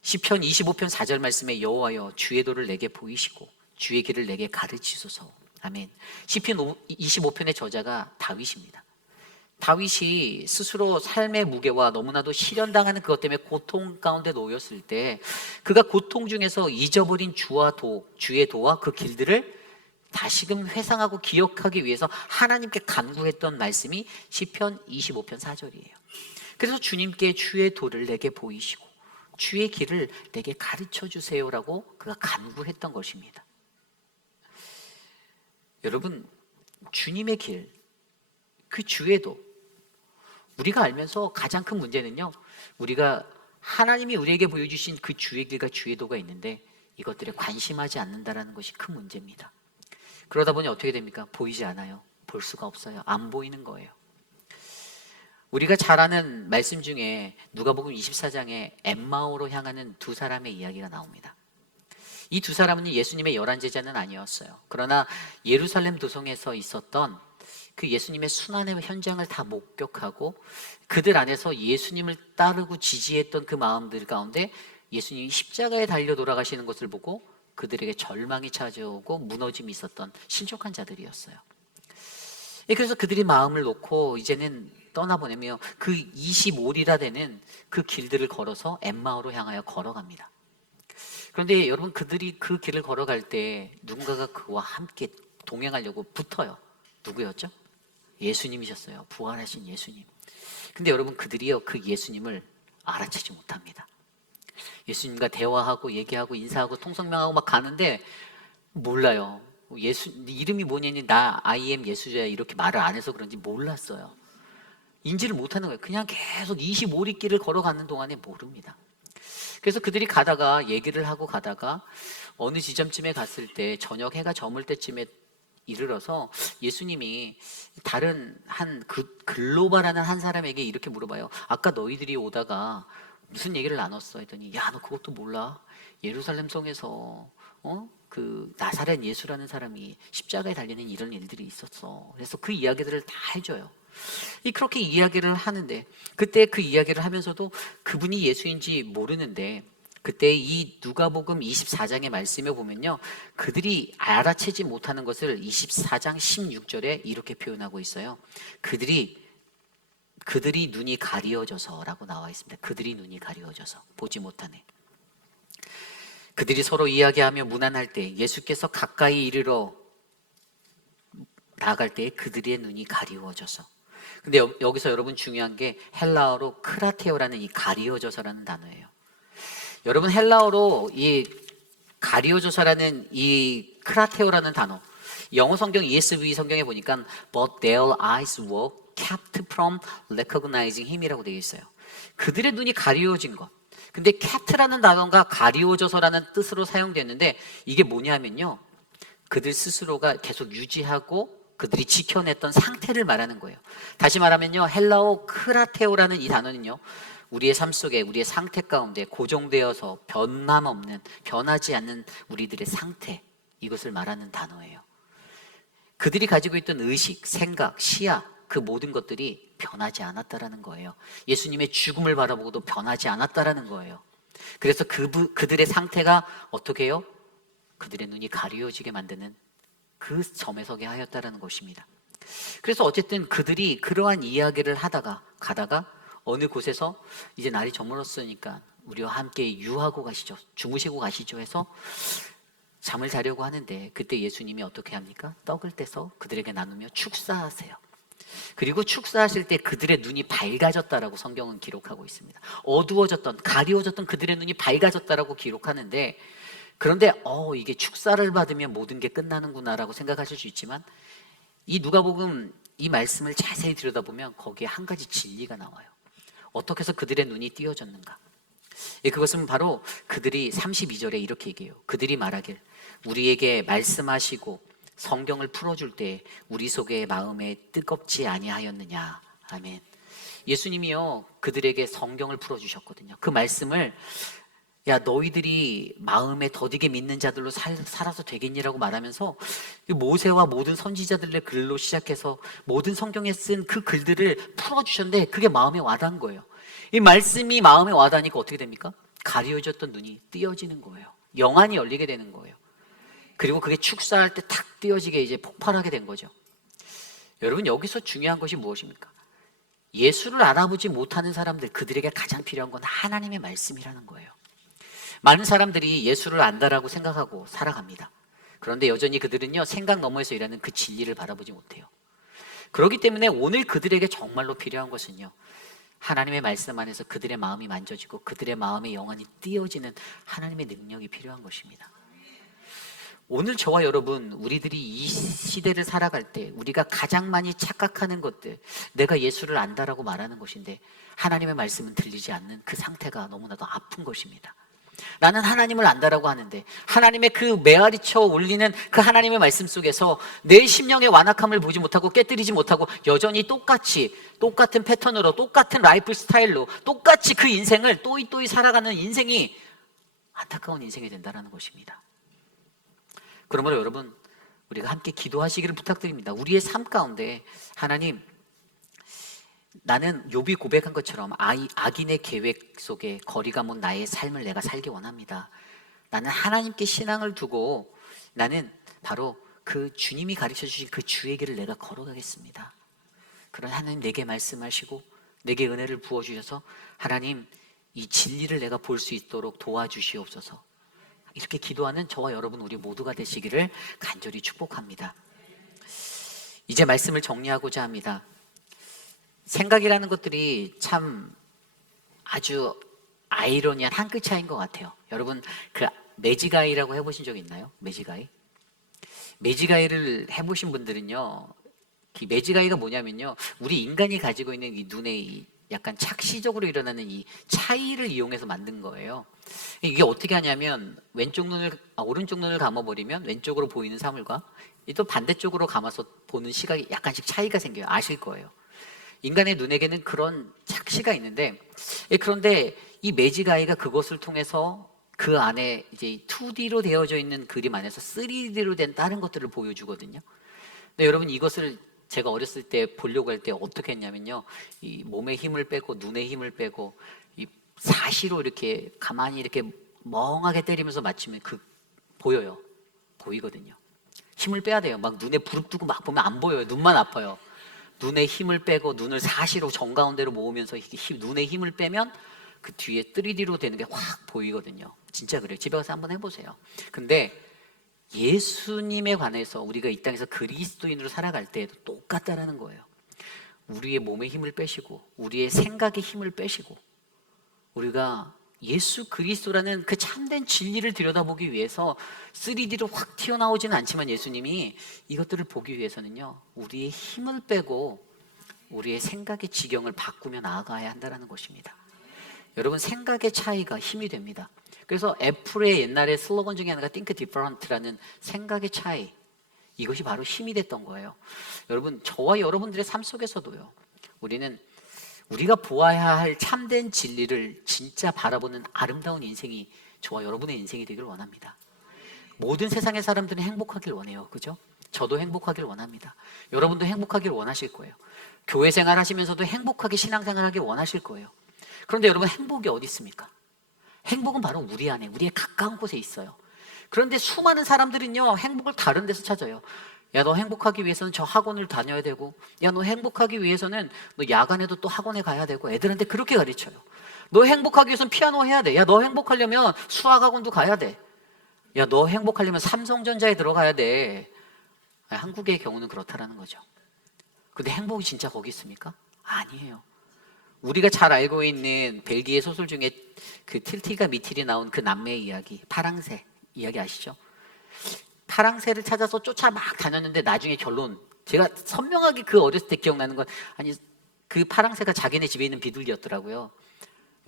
시편 25편 4절 말씀에 여호와여 주의 도를 내게 보이시고 주의 길을 내게 가르치소서. 아멘. 시편 25편의 저자가 다윗입니다. 다윗이 스스로 삶의 무게와 너무나도 실현당하는 그것 때문에 고통 가운데 놓였을 때 그가 고통 중에서 잊어버린 주와 주의 도와 그 길들을 다시금 회상하고 기억하기 위해서 하나님께 간구했던 말씀이 시편 25편 4절이에요. 그래서 주님께 주의 도를 내게 보이시고 주의 길을 내게 가르쳐 주세요라고 그가 간구했던 것입니다. 여러분, 주님의 길, 그 주의 도, 우리가 알면서 가장 큰 문제는요, 우리가 하나님이 우리에게 보여주신 그 주의 길과 주의 도가 있는데 이것들에 관심하지 않는다는 것이 큰 문제입니다. 그러다 보니 어떻게 됩니까? 보이지 않아요. 볼 수가 없어요. 안 보이는 거예요. 우리가 잘 아는 말씀 중에 누가복음 24장에 엠마오로 향하는 두 사람의 이야기가 나옵니다. 이 두 사람은 예수님의 11제자는 아니었어요. 그러나 예루살렘 도성에서 있었던 그 예수님의 순환의 현장을 다 목격하고 그들 안에서 예수님을 따르고 지지했던 그 마음들 가운데 예수님이 십자가에 달려 돌아가시는 것을 보고 그들에게 절망이 찾아오고 무너짐이 있었던 신족한 자들이었어요. 그래서 그들이 마음을 놓고 이제는 떠나보내며 그 25리라 되는 그 길들을 걸어서 엠마오로 향하여 걸어갑니다. 그런데 여러분, 그들이 그 길을 걸어갈 때 누군가가 그와 함께 동행하려고 붙어요. 누구였죠? 예수님이셨어요. 부활하신 예수님. 근데 여러분, 그들이요, 그 예수님을 알아채지 못합니다. 예수님과 대화하고 얘기하고 인사하고 통성명하고 막 가는데 몰라요. 예수 이름이 뭐냐니 나 I am 예수자야 이렇게 말을 안 해서 그런지 몰랐어요. 인지를 못하는 거예요. 그냥 계속 25리 길을 걸어가는 동안에 모릅니다. 그래서 그들이 가다가 얘기를 하고 가다가 어느 지점쯤에 갔을 때 저녁 해가 저물 때쯤에 이르러서 예수님이 다른 한 글로바라는 한 사람에게 이렇게 물어봐요. 아까 너희들이 오다가 무슨 얘기를 나눴어? 했더니 야, 너 그것도 몰라? 예루살렘 성에서 그 나사렛 예수라는 사람이 십자가에 달리는 이런 일들이 있었어. 그래서 그 이야기들을 다 해줘요. 그렇게 이야기를 하는데 그때 그 이야기를 하면서도 그분이 예수인지 모르는데 그때 이 누가복음 24장의 말씀에 보면요, 그들이 알아채지 못하는 것을 24장 16절에 이렇게 표현하고 있어요. 그들이 눈이 가리워져서라고 나와 있습니다. 그들이 눈이 가리워져서 보지 못하네. 그들이 서로 이야기하며 무난할 때 예수께서 가까이 이르러 나아갈 때 그들의 눈이 가리워져서. 근데 여기서 여러분 중요한 게 헬라어로 크라테오라는 이 가리워져서라는 단어예요. 여러분, 헬라어로 이 가리워져서라는 이 크라테오라는 단어, 영어 성경 ESV 성경에 보니까 But their eyes were kept from recognizing him이라고 되어 있어요. 그들의 눈이 가리워진 것. 근데 kept라는 단어가 가리워져서라는 뜻으로 사용되는데 이게 뭐냐면요, 그들 스스로가 계속 유지하고 그들이 지켜냈던 상태를 말하는 거예요. 다시 말하면요, 헬라어 크라테오라는 이 단어는요, 우리의 삶 속에 우리의 상태 가운데 고정되어서 변함없는, 변하지 않는 우리들의 상태, 이것을 말하는 단어예요. 그들이 가지고 있던 의식, 생각, 시야, 그 모든 것들이 변하지 않았다라는 거예요. 예수님의 죽음을 바라보고도 변하지 않았다라는 거예요. 그래서 그들의 상태가 어떻게 해요? 그들의 눈이 가리워지게 만드는 그 점에 서게 하였다라는 것입니다. 그래서 어쨌든 그들이 그러한 이야기를 가다가 어느 곳에서 이제 날이 저물었으니까 우리와 함께 유하고 가시죠, 주무시고 가시죠 해서 잠을 자려고 하는데, 그때 예수님이 어떻게 합니까? 떡을 떼서 그들에게 나누며 축사하세요. 그리고 축사하실 때 그들의 눈이 밝아졌다라고 성경은 기록하고 있습니다. 어두워졌던, 가리워졌던 그들의 눈이 밝아졌다라고 기록하는데, 그런데 이게 축사를 받으면 모든 게 끝나는구나라고 생각하실 수 있지만, 이 누가복음 이 말씀을 자세히 들여다보면 거기에 한 가지 진리가 나와요. 어떻게 해서 그들의 눈이 띄어졌는가? 그것은 바로 그들이 32절에 이렇게 얘기해요. 그들이 말하길, 우리에게 말씀하시고 성경을 풀어줄 때 우리 속의 마음에 뜨겁지 아니하였느냐. 아멘. 예수님이요, 그들에게 성경을 풀어주셨거든요. 그 말씀을 야, 너희들이 마음에 더디게 믿는 자들로 살아서 되겠니라고 말하면서 모세와 모든 선지자들의 글로 시작해서 모든 성경에 쓴 그 글들을 풀어주셨는데, 그게 마음에 와닿은 거예요. 이 말씀이 마음에 와닿으니까 어떻게 됩니까? 가려졌던 눈이 띄어지는 거예요. 영안이 열리게 되는 거예요. 그리고 그게 축사할 때 탁 띄어지게 이제 폭발하게 된 거죠. 여러분, 여기서 중요한 것이 무엇입니까? 예수를 알아보지 못하는 사람들, 그들에게 가장 필요한 건 하나님의 말씀이라는 거예요. 많은 사람들이 예수를 안다라고 생각하고 살아갑니다. 그런데 여전히 그들은요, 생각 너머에서 일하는 그 진리를 바라보지 못해요. 그렇기 때문에 오늘 그들에게 정말로 필요한 것은요, 하나님의 말씀 안에서 그들의 마음이 만져지고 그들의 마음의 영안이 띄어지는 하나님의 능력이 필요한 것입니다. 오늘 저와 여러분, 우리들이 이 시대를 살아갈 때 우리가 가장 많이 착각하는 것들, 내가 예수를 안다라고 말하는 것인데 하나님의 말씀은 들리지 않는 그 상태가 너무나도 아픈 것입니다. 나는 하나님을 안다라고 하는데 하나님의 그 메아리쳐 울리는 그 하나님의 말씀 속에서 내 심령의 완악함을 보지 못하고 깨뜨리지 못하고 여전히 똑같은 패턴으로, 똑같은 라이프 스타일로 똑같이 그 인생을 또이또이 살아가는 인생이 안타까운 인생이 된다는 것입니다. 그러므로 여러분, 우리가 함께 기도하시기를 부탁드립니다. 우리의 삶 가운데 하나님, 나는 욥이 고백한 것처럼 악인의 계획 속에 거리가 먼 나의 삶을 내가 살기 원합니다. 나는 하나님께 신앙을 두고 나는 바로 그 주님이 가르쳐 주신 그 주의 길을 내가 걸어가겠습니다. 그런 하나님, 내게 말씀하시고 내게 은혜를 부어주셔서 하나님, 이 진리를 내가 볼 수 있도록 도와주시옵소서. 이렇게 기도하는 저와 여러분, 우리 모두가 되시기를 간절히 축복합니다. 이제 말씀을 정리하고자 합니다. 생각이라는 것들이 참 아주 아이러니한 한 끗 차이인 것 같아요. 여러분, 그 매지가이라고 해보신 적 있나요? 매지가이를 해보신 분들은요, 이 매지가이가 뭐냐면요, 우리 인간이 가지고 있는 이 눈의 약간 착시적으로 일어나는 이 차이를 이용해서 만든 거예요. 이게 어떻게 하냐면 오른쪽 눈을 감아버리면 왼쪽으로 보이는 사물과 또 반대쪽으로 감아서 보는 시각이 약간씩 차이가 생겨요. 아실 거예요. 인간의 눈에게는 그런 착시가 있는데, 그런데 이 매지가이가 그것을 통해서 그 안에 이제 2D로 되어져 있는 그림 안에서 3D로 된 다른 것들을 보여주거든요. 근데 여러분, 이것을 제가 어렸을 때 보려고 할 때 어떻게 했냐면요, 이 몸에 힘을 빼고 눈에 힘을 빼고 이 사시로 이렇게 가만히 이렇게 멍하게 때리면서 맞추면 보이거든요. 힘을 빼야 돼요. 막 눈에 부릅뜨고 막 보면 안 보여요. 눈만 아파요. 눈에 힘을 빼고 눈을 사시로 정가운데로 모으면서 눈에 힘을 빼면 그 뒤에 3D로 되는 게 확 보이거든요. 진짜 그래요. 집에 가서 한번 해보세요. 근데 예수님에 관해서 우리가 이 땅에서 그리스도인으로 살아갈 때에도 똑같다라는 거예요. 우리의 몸에 힘을 빼시고 우리의 생각에 힘을 빼시고 우리가 예수 그리스도라는 그 참된 진리를 들여다보기 위해서 3D로 확 튀어나오지는 않지만 예수님이 이것들을 보기 위해서는요, 우리의 힘을 빼고 우리의 생각의 지경을 바꾸며 나아가야 한다는 것입니다. 여러분, 생각의 차이가 힘이 됩니다. 그래서 애플의 옛날에 슬로건 중에 하나가 Think Different라는 생각의 차이, 이것이 바로 힘이 됐던 거예요. 여러분, 저와 여러분들의 삶 속에서도요, 우리는 우리가 보아야 할 참된 진리를 진짜 바라보는 아름다운 인생이 저와 여러분의 인생이 되길 원합니다. 모든 세상의 사람들은 행복하길 원해요. 그죠? 저도 행복하길 원합니다. 여러분도 행복하길 원하실 거예요. 교회 생활 하시면서도 행복하게 신앙생활 하길 원하실 거예요. 그런데 여러분, 행복이 어디 있습니까? 행복은 바로 우리 안에, 우리의 가까운 곳에 있어요. 그런데 수많은 사람들은요, 행복을 다른 데서 찾아요. 야, 너 행복하기 위해서는 저 학원을 다녀야 되고, 야, 너 행복하기 위해서는 너 야간에도 또 학원에 가야 되고, 애들한테 그렇게 가르쳐요. 너 행복하기 위해서는 피아노 해야 돼. 야, 너 행복하려면 수학학원도 가야 돼. 야, 너 행복하려면 삼성전자에 들어가야 돼. 한국의 경우는 그렇다라는 거죠. 근데 행복이 진짜 거기 있습니까? 아니에요. 우리가 잘 알고 있는 벨기에 소설 중에 그 틸티가 미틸이 나온 그 남매의 이야기, 파랑새 이야기 아시죠? 파랑새를 찾아서 쫓아 막 다녔는데 나중에 결론, 제가 선명하게 그 어렸을 때 기억나는 건, 아니, 그 파랑새가 자기네 집에 있는 비둘기였더라고요.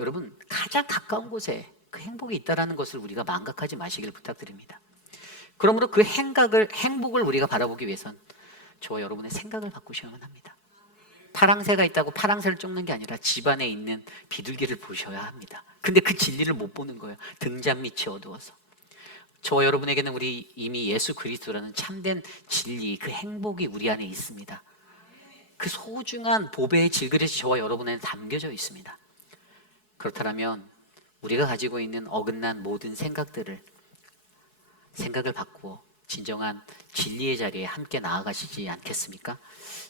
여러분, 가장 가까운 곳에 그 행복이 있다는 것을 우리가 망각하지 마시길 부탁드립니다. 그러므로 그 행복을 우리가 바라보기 위해선 저와 여러분의 생각을 바꾸셔야만 합니다. 파랑새가 있다고 파랑새를 쫓는 게 아니라 집안에 있는 비둘기를 보셔야 합니다. 근데 그 진리를 못 보는 거예요. 등잔 밑이 어두워서. 저와 여러분에게는 우리 이미 예수 그리스도라는 참된 진리, 그 행복이 우리 안에 있습니다. 그 소중한 보배의 질그릇이 저와 여러분에는 담겨져 있습니다. 그렇다면 우리가 가지고 있는 어긋난 모든 생각을 바꾸어 진정한 진리의 자리에 함께 나아가시지 않겠습니까?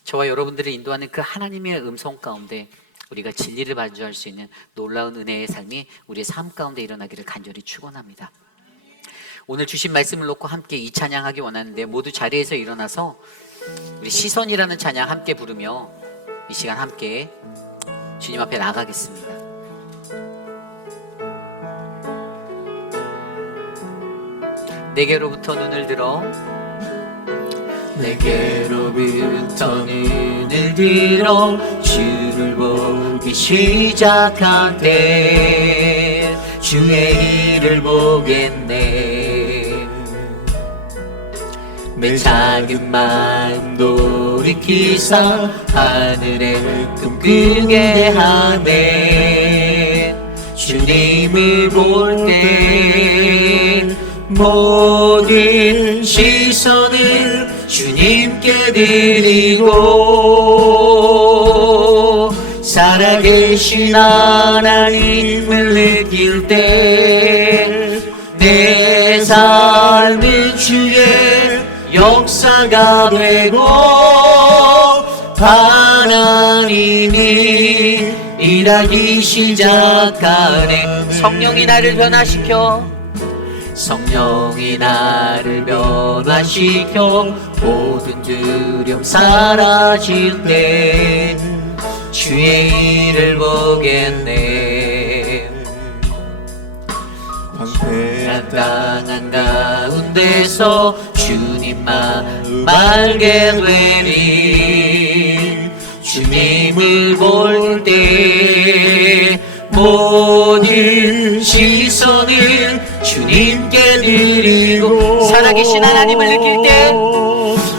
저와 여러분들을 인도하는 그 하나님의 음성 가운데 우리가 진리를 마주할 수 있는 놀라운 은혜의 삶이 우리의 삶 가운데 일어나기를 간절히 축원합니다. 오늘 주신 말씀을 놓고 함께 이 찬양하기 원하는데, 모두 자리에서 일어나서 우리 시선이라는 찬양 함께 부르며 이 시간 함께 주님 앞에 나가겠습니다. 내게로부터 눈을 들어, 내게로부터 눈을 들어 주를 보기 시작할 때 주의 일을 보겠네. 내 작은 마음 돌이키사 하늘에 꿈꾸게 하네. 주님을 볼 때 모든 시선을 주님께 드리고, 살아계신 하나님을 느낄 때 내 삶은 주의 역사가 되고, 하나님이 일하기 시작하네. 성령이 나를 변화시켜, 성령이 나를 변화시켜 모든 두려움 사라질 때 주의 일을 보겠네. 방패한 땅한 가운데서 주님만 알게 되니, 주님을 볼 때 모든 시선을 주님께 드리고, 살아계신 하나님을 느낄 때,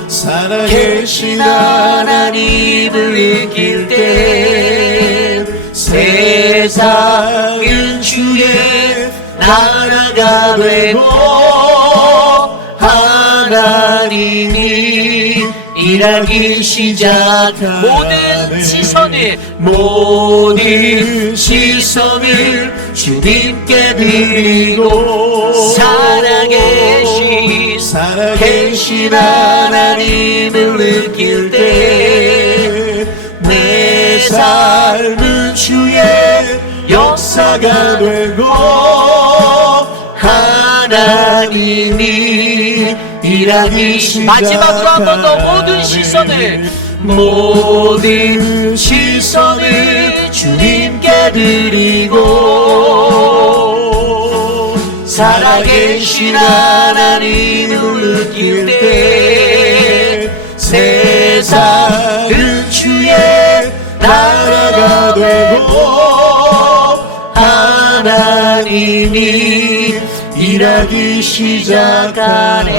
살아계신 하나님을 느낄 때 세상은 주의 나라가 되고, 하나님이 일하기 시작하네. 모든 시선을 주님께 드리고, 살아계신 하나님을 느낄 때 내 삶은 주의 역사가 되고, 하나님이 일하기 시작하네. 마지막으로 한 번 더 모든 시선을 주님께 드리고, 살아계신 하나님을 느낄 때 세상은 주의 나라가 되고, 하나님이 일하기 시작하네.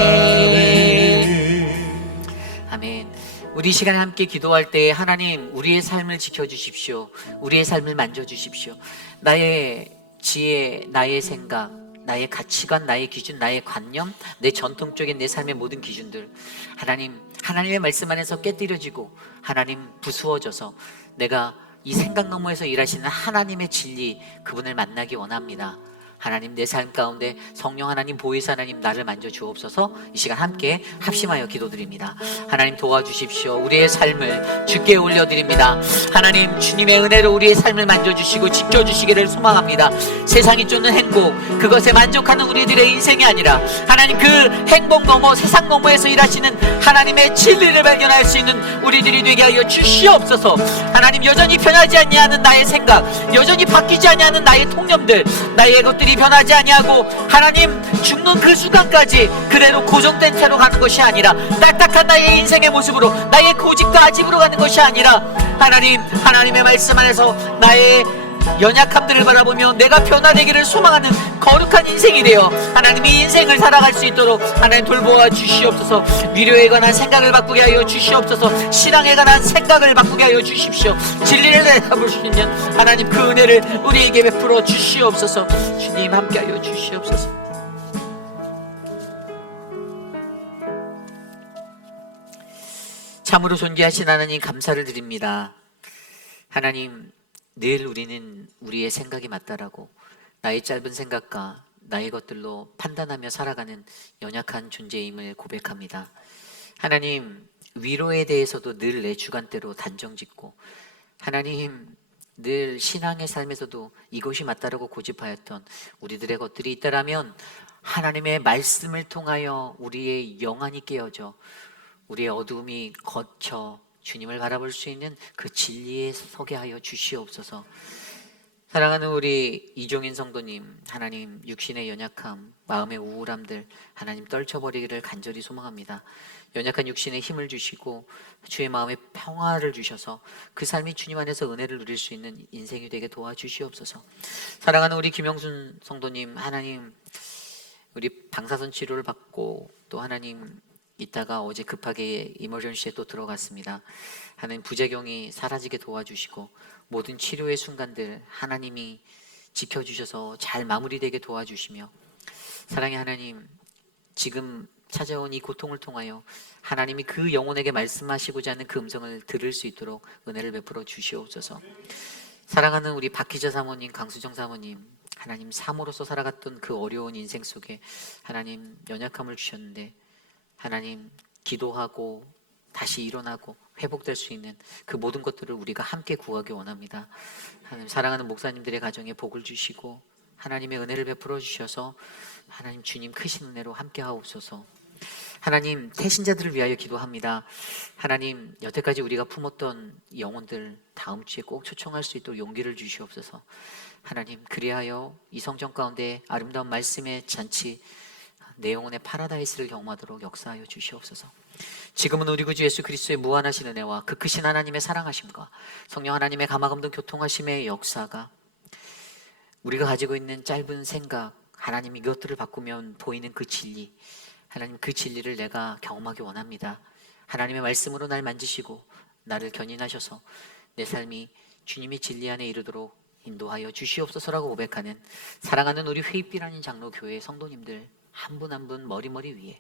우리 이 시간에 함께 기도할 때 하나님 우리의 삶을 지켜주십시오. 우리의 삶을 만져주십시오. 나의 지혜, 나의 생각, 나의 가치관, 나의 기준, 나의 관념, 내 전통적인 내 삶의 모든 기준들 하나님의 말씀 안에서 깨뜨려지고 하나님 부수어져서 내가 이 생각 너머에서 일하시는 하나님의 진리, 그분을 만나기 원합니다. 하나님, 내 삶 가운데 성령 하나님, 보혜사 하나님, 나를 만져 주옵소서. 이 시간 함께 합심하여 기도드립니다. 하나님 도와주십시오. 우리의 삶을 주께 올려드립니다. 하나님, 주님의 은혜로 우리의 삶을 만져주시고 지켜주시기를 소망합니다. 세상이 쫓는 행복, 그것에 만족하는 우리들의 인생이 아니라 하나님, 그 행복 너머, 세상 너머에서 일하시는 하나님의 진리를 발견할 수 있는 우리들이 되게 하여 주시옵소서. 하나님, 여전히 변하지 아니하는 나의 생각, 여전히 바뀌지 아니하는 나의 통념들, 나의 것들이 변하지 아니하고 하나님, 죽는 그 순간까지 그대로 고정된 채로 가는 것이 아니라 딱딱한 나의 인생의 모습으로, 나의 고집과 아집으로 가는 것이 아니라 하나님의 말씀 안에서 나의 연약함들을 바라보며 내가 변화되기를 소망하는 거룩한 인생이 되어 하나님이 인생을 살아갈 수 있도록 하나님 돌보아 주시옵소서. 위로에 관한 생각을 바꾸게 하여 주시옵소서. 신앙에 관한 생각을 바꾸게 하여 주십시오. 진리를 내다볼 수 있는 하나님, 그 은혜를 우리에게 베풀어 주시옵소서. 주님 함께 하여 주시옵소서. 참으로 존귀하신 하나님, 감사를 드립니다. 하나님, 늘 우리는 우리의 생각이 맞다라고 나의 짧은 생각과 나의 것들로 판단하며 살아가는 연약한 존재임을 고백합니다. 하나님, 위로에 대해서도 늘 내 주관대로 단정짓고 하나님, 늘 신앙의 삶에서도 이것이 맞다라고 고집하였던 우리들의 것들이 있다라면 하나님의 말씀을 통하여 우리의 영안이 깨어져 우리의 어두움이 거쳐 주님을 바라볼 수 있는 그 진리에 서게 하여 주시옵소서. 사랑하는 우리 이종인 성도님, 하나님, 육신의 연약함, 마음의 우울함들 하나님 떨쳐버리기를 간절히 소망합니다. 연약한 육신에 힘을 주시고 주의 마음에 평화를 주셔서 그 삶이 주님 안에서 은혜를 누릴 수 있는 인생이 되게 도와주시옵소서. 사랑하는 우리 김영순 성도님, 하나님, 우리 방사선 치료를 받고 또 하나님 이따가 어제 급하게 이머전시에 또 들어갔습니다. 하나님, 부작용이 사라지게 도와주시고 모든 치료의 순간들 하나님이 지켜주셔서 잘 마무리되게 도와주시며, 사랑의 하나님, 지금 찾아온 이 고통을 통하여 하나님이 그 영혼에게 말씀하시고자 하는 그 음성을 들을 수 있도록 은혜를 베풀어 주시옵소서. 사랑하는 우리 박희자 사모님, 강수정 사모님, 하나님, 사모로서 살아갔던 그 어려운 인생 속에 하나님 연약함을 주셨는데 하나님, 기도하고 다시 일어나고 회복될 수 있는 그 모든 것들을 우리가 함께 구하기 원합니다. 하나님, 사랑하는 목사님들의 가정에 복을 주시고 하나님의 은혜를 베풀어 주셔서 하나님, 주님 크신 은혜로 함께 하옵소서. 하나님, 태신자들을 위하여 기도합니다. 하나님, 여태까지 우리가 품었던 영혼들 다음 주에 꼭 초청할 수 있도록 용기를 주시옵소서. 하나님, 그리하여 이 성전 가운데 아름다운 말씀의 잔치, 내 영혼의 파라다이스를 경험하도록 역사하여 주시옵소서. 지금은 우리 구주 예수 그리스도의 무한하신 은혜와 그 크신 하나님의 사랑하심과 성령 하나님의 감화감동 교통하심의 역사가 우리가 가지고 있는 짧은 생각, 하나님 이것들을 바꾸면 보이는 그 진리, 하나님 그 진리를 내가 경험하기 원합니다. 하나님의 말씀으로 날 만지시고 나를 견인하셔서 내 삶이 주님의 진리 안에 이르도록 인도하여 주시옵소서라고 고백하는 사랑하는 우리 회입비라는 장로교회 성도님들 한 분 한 분 머리머리 위에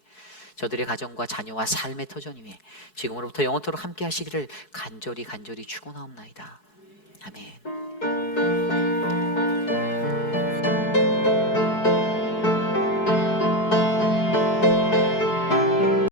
저들의 가정과 자녀와 삶의 터전 위에 지금으로부터 영원토록 함께 하시기를 간절히 축원하옵나이다. 아멘.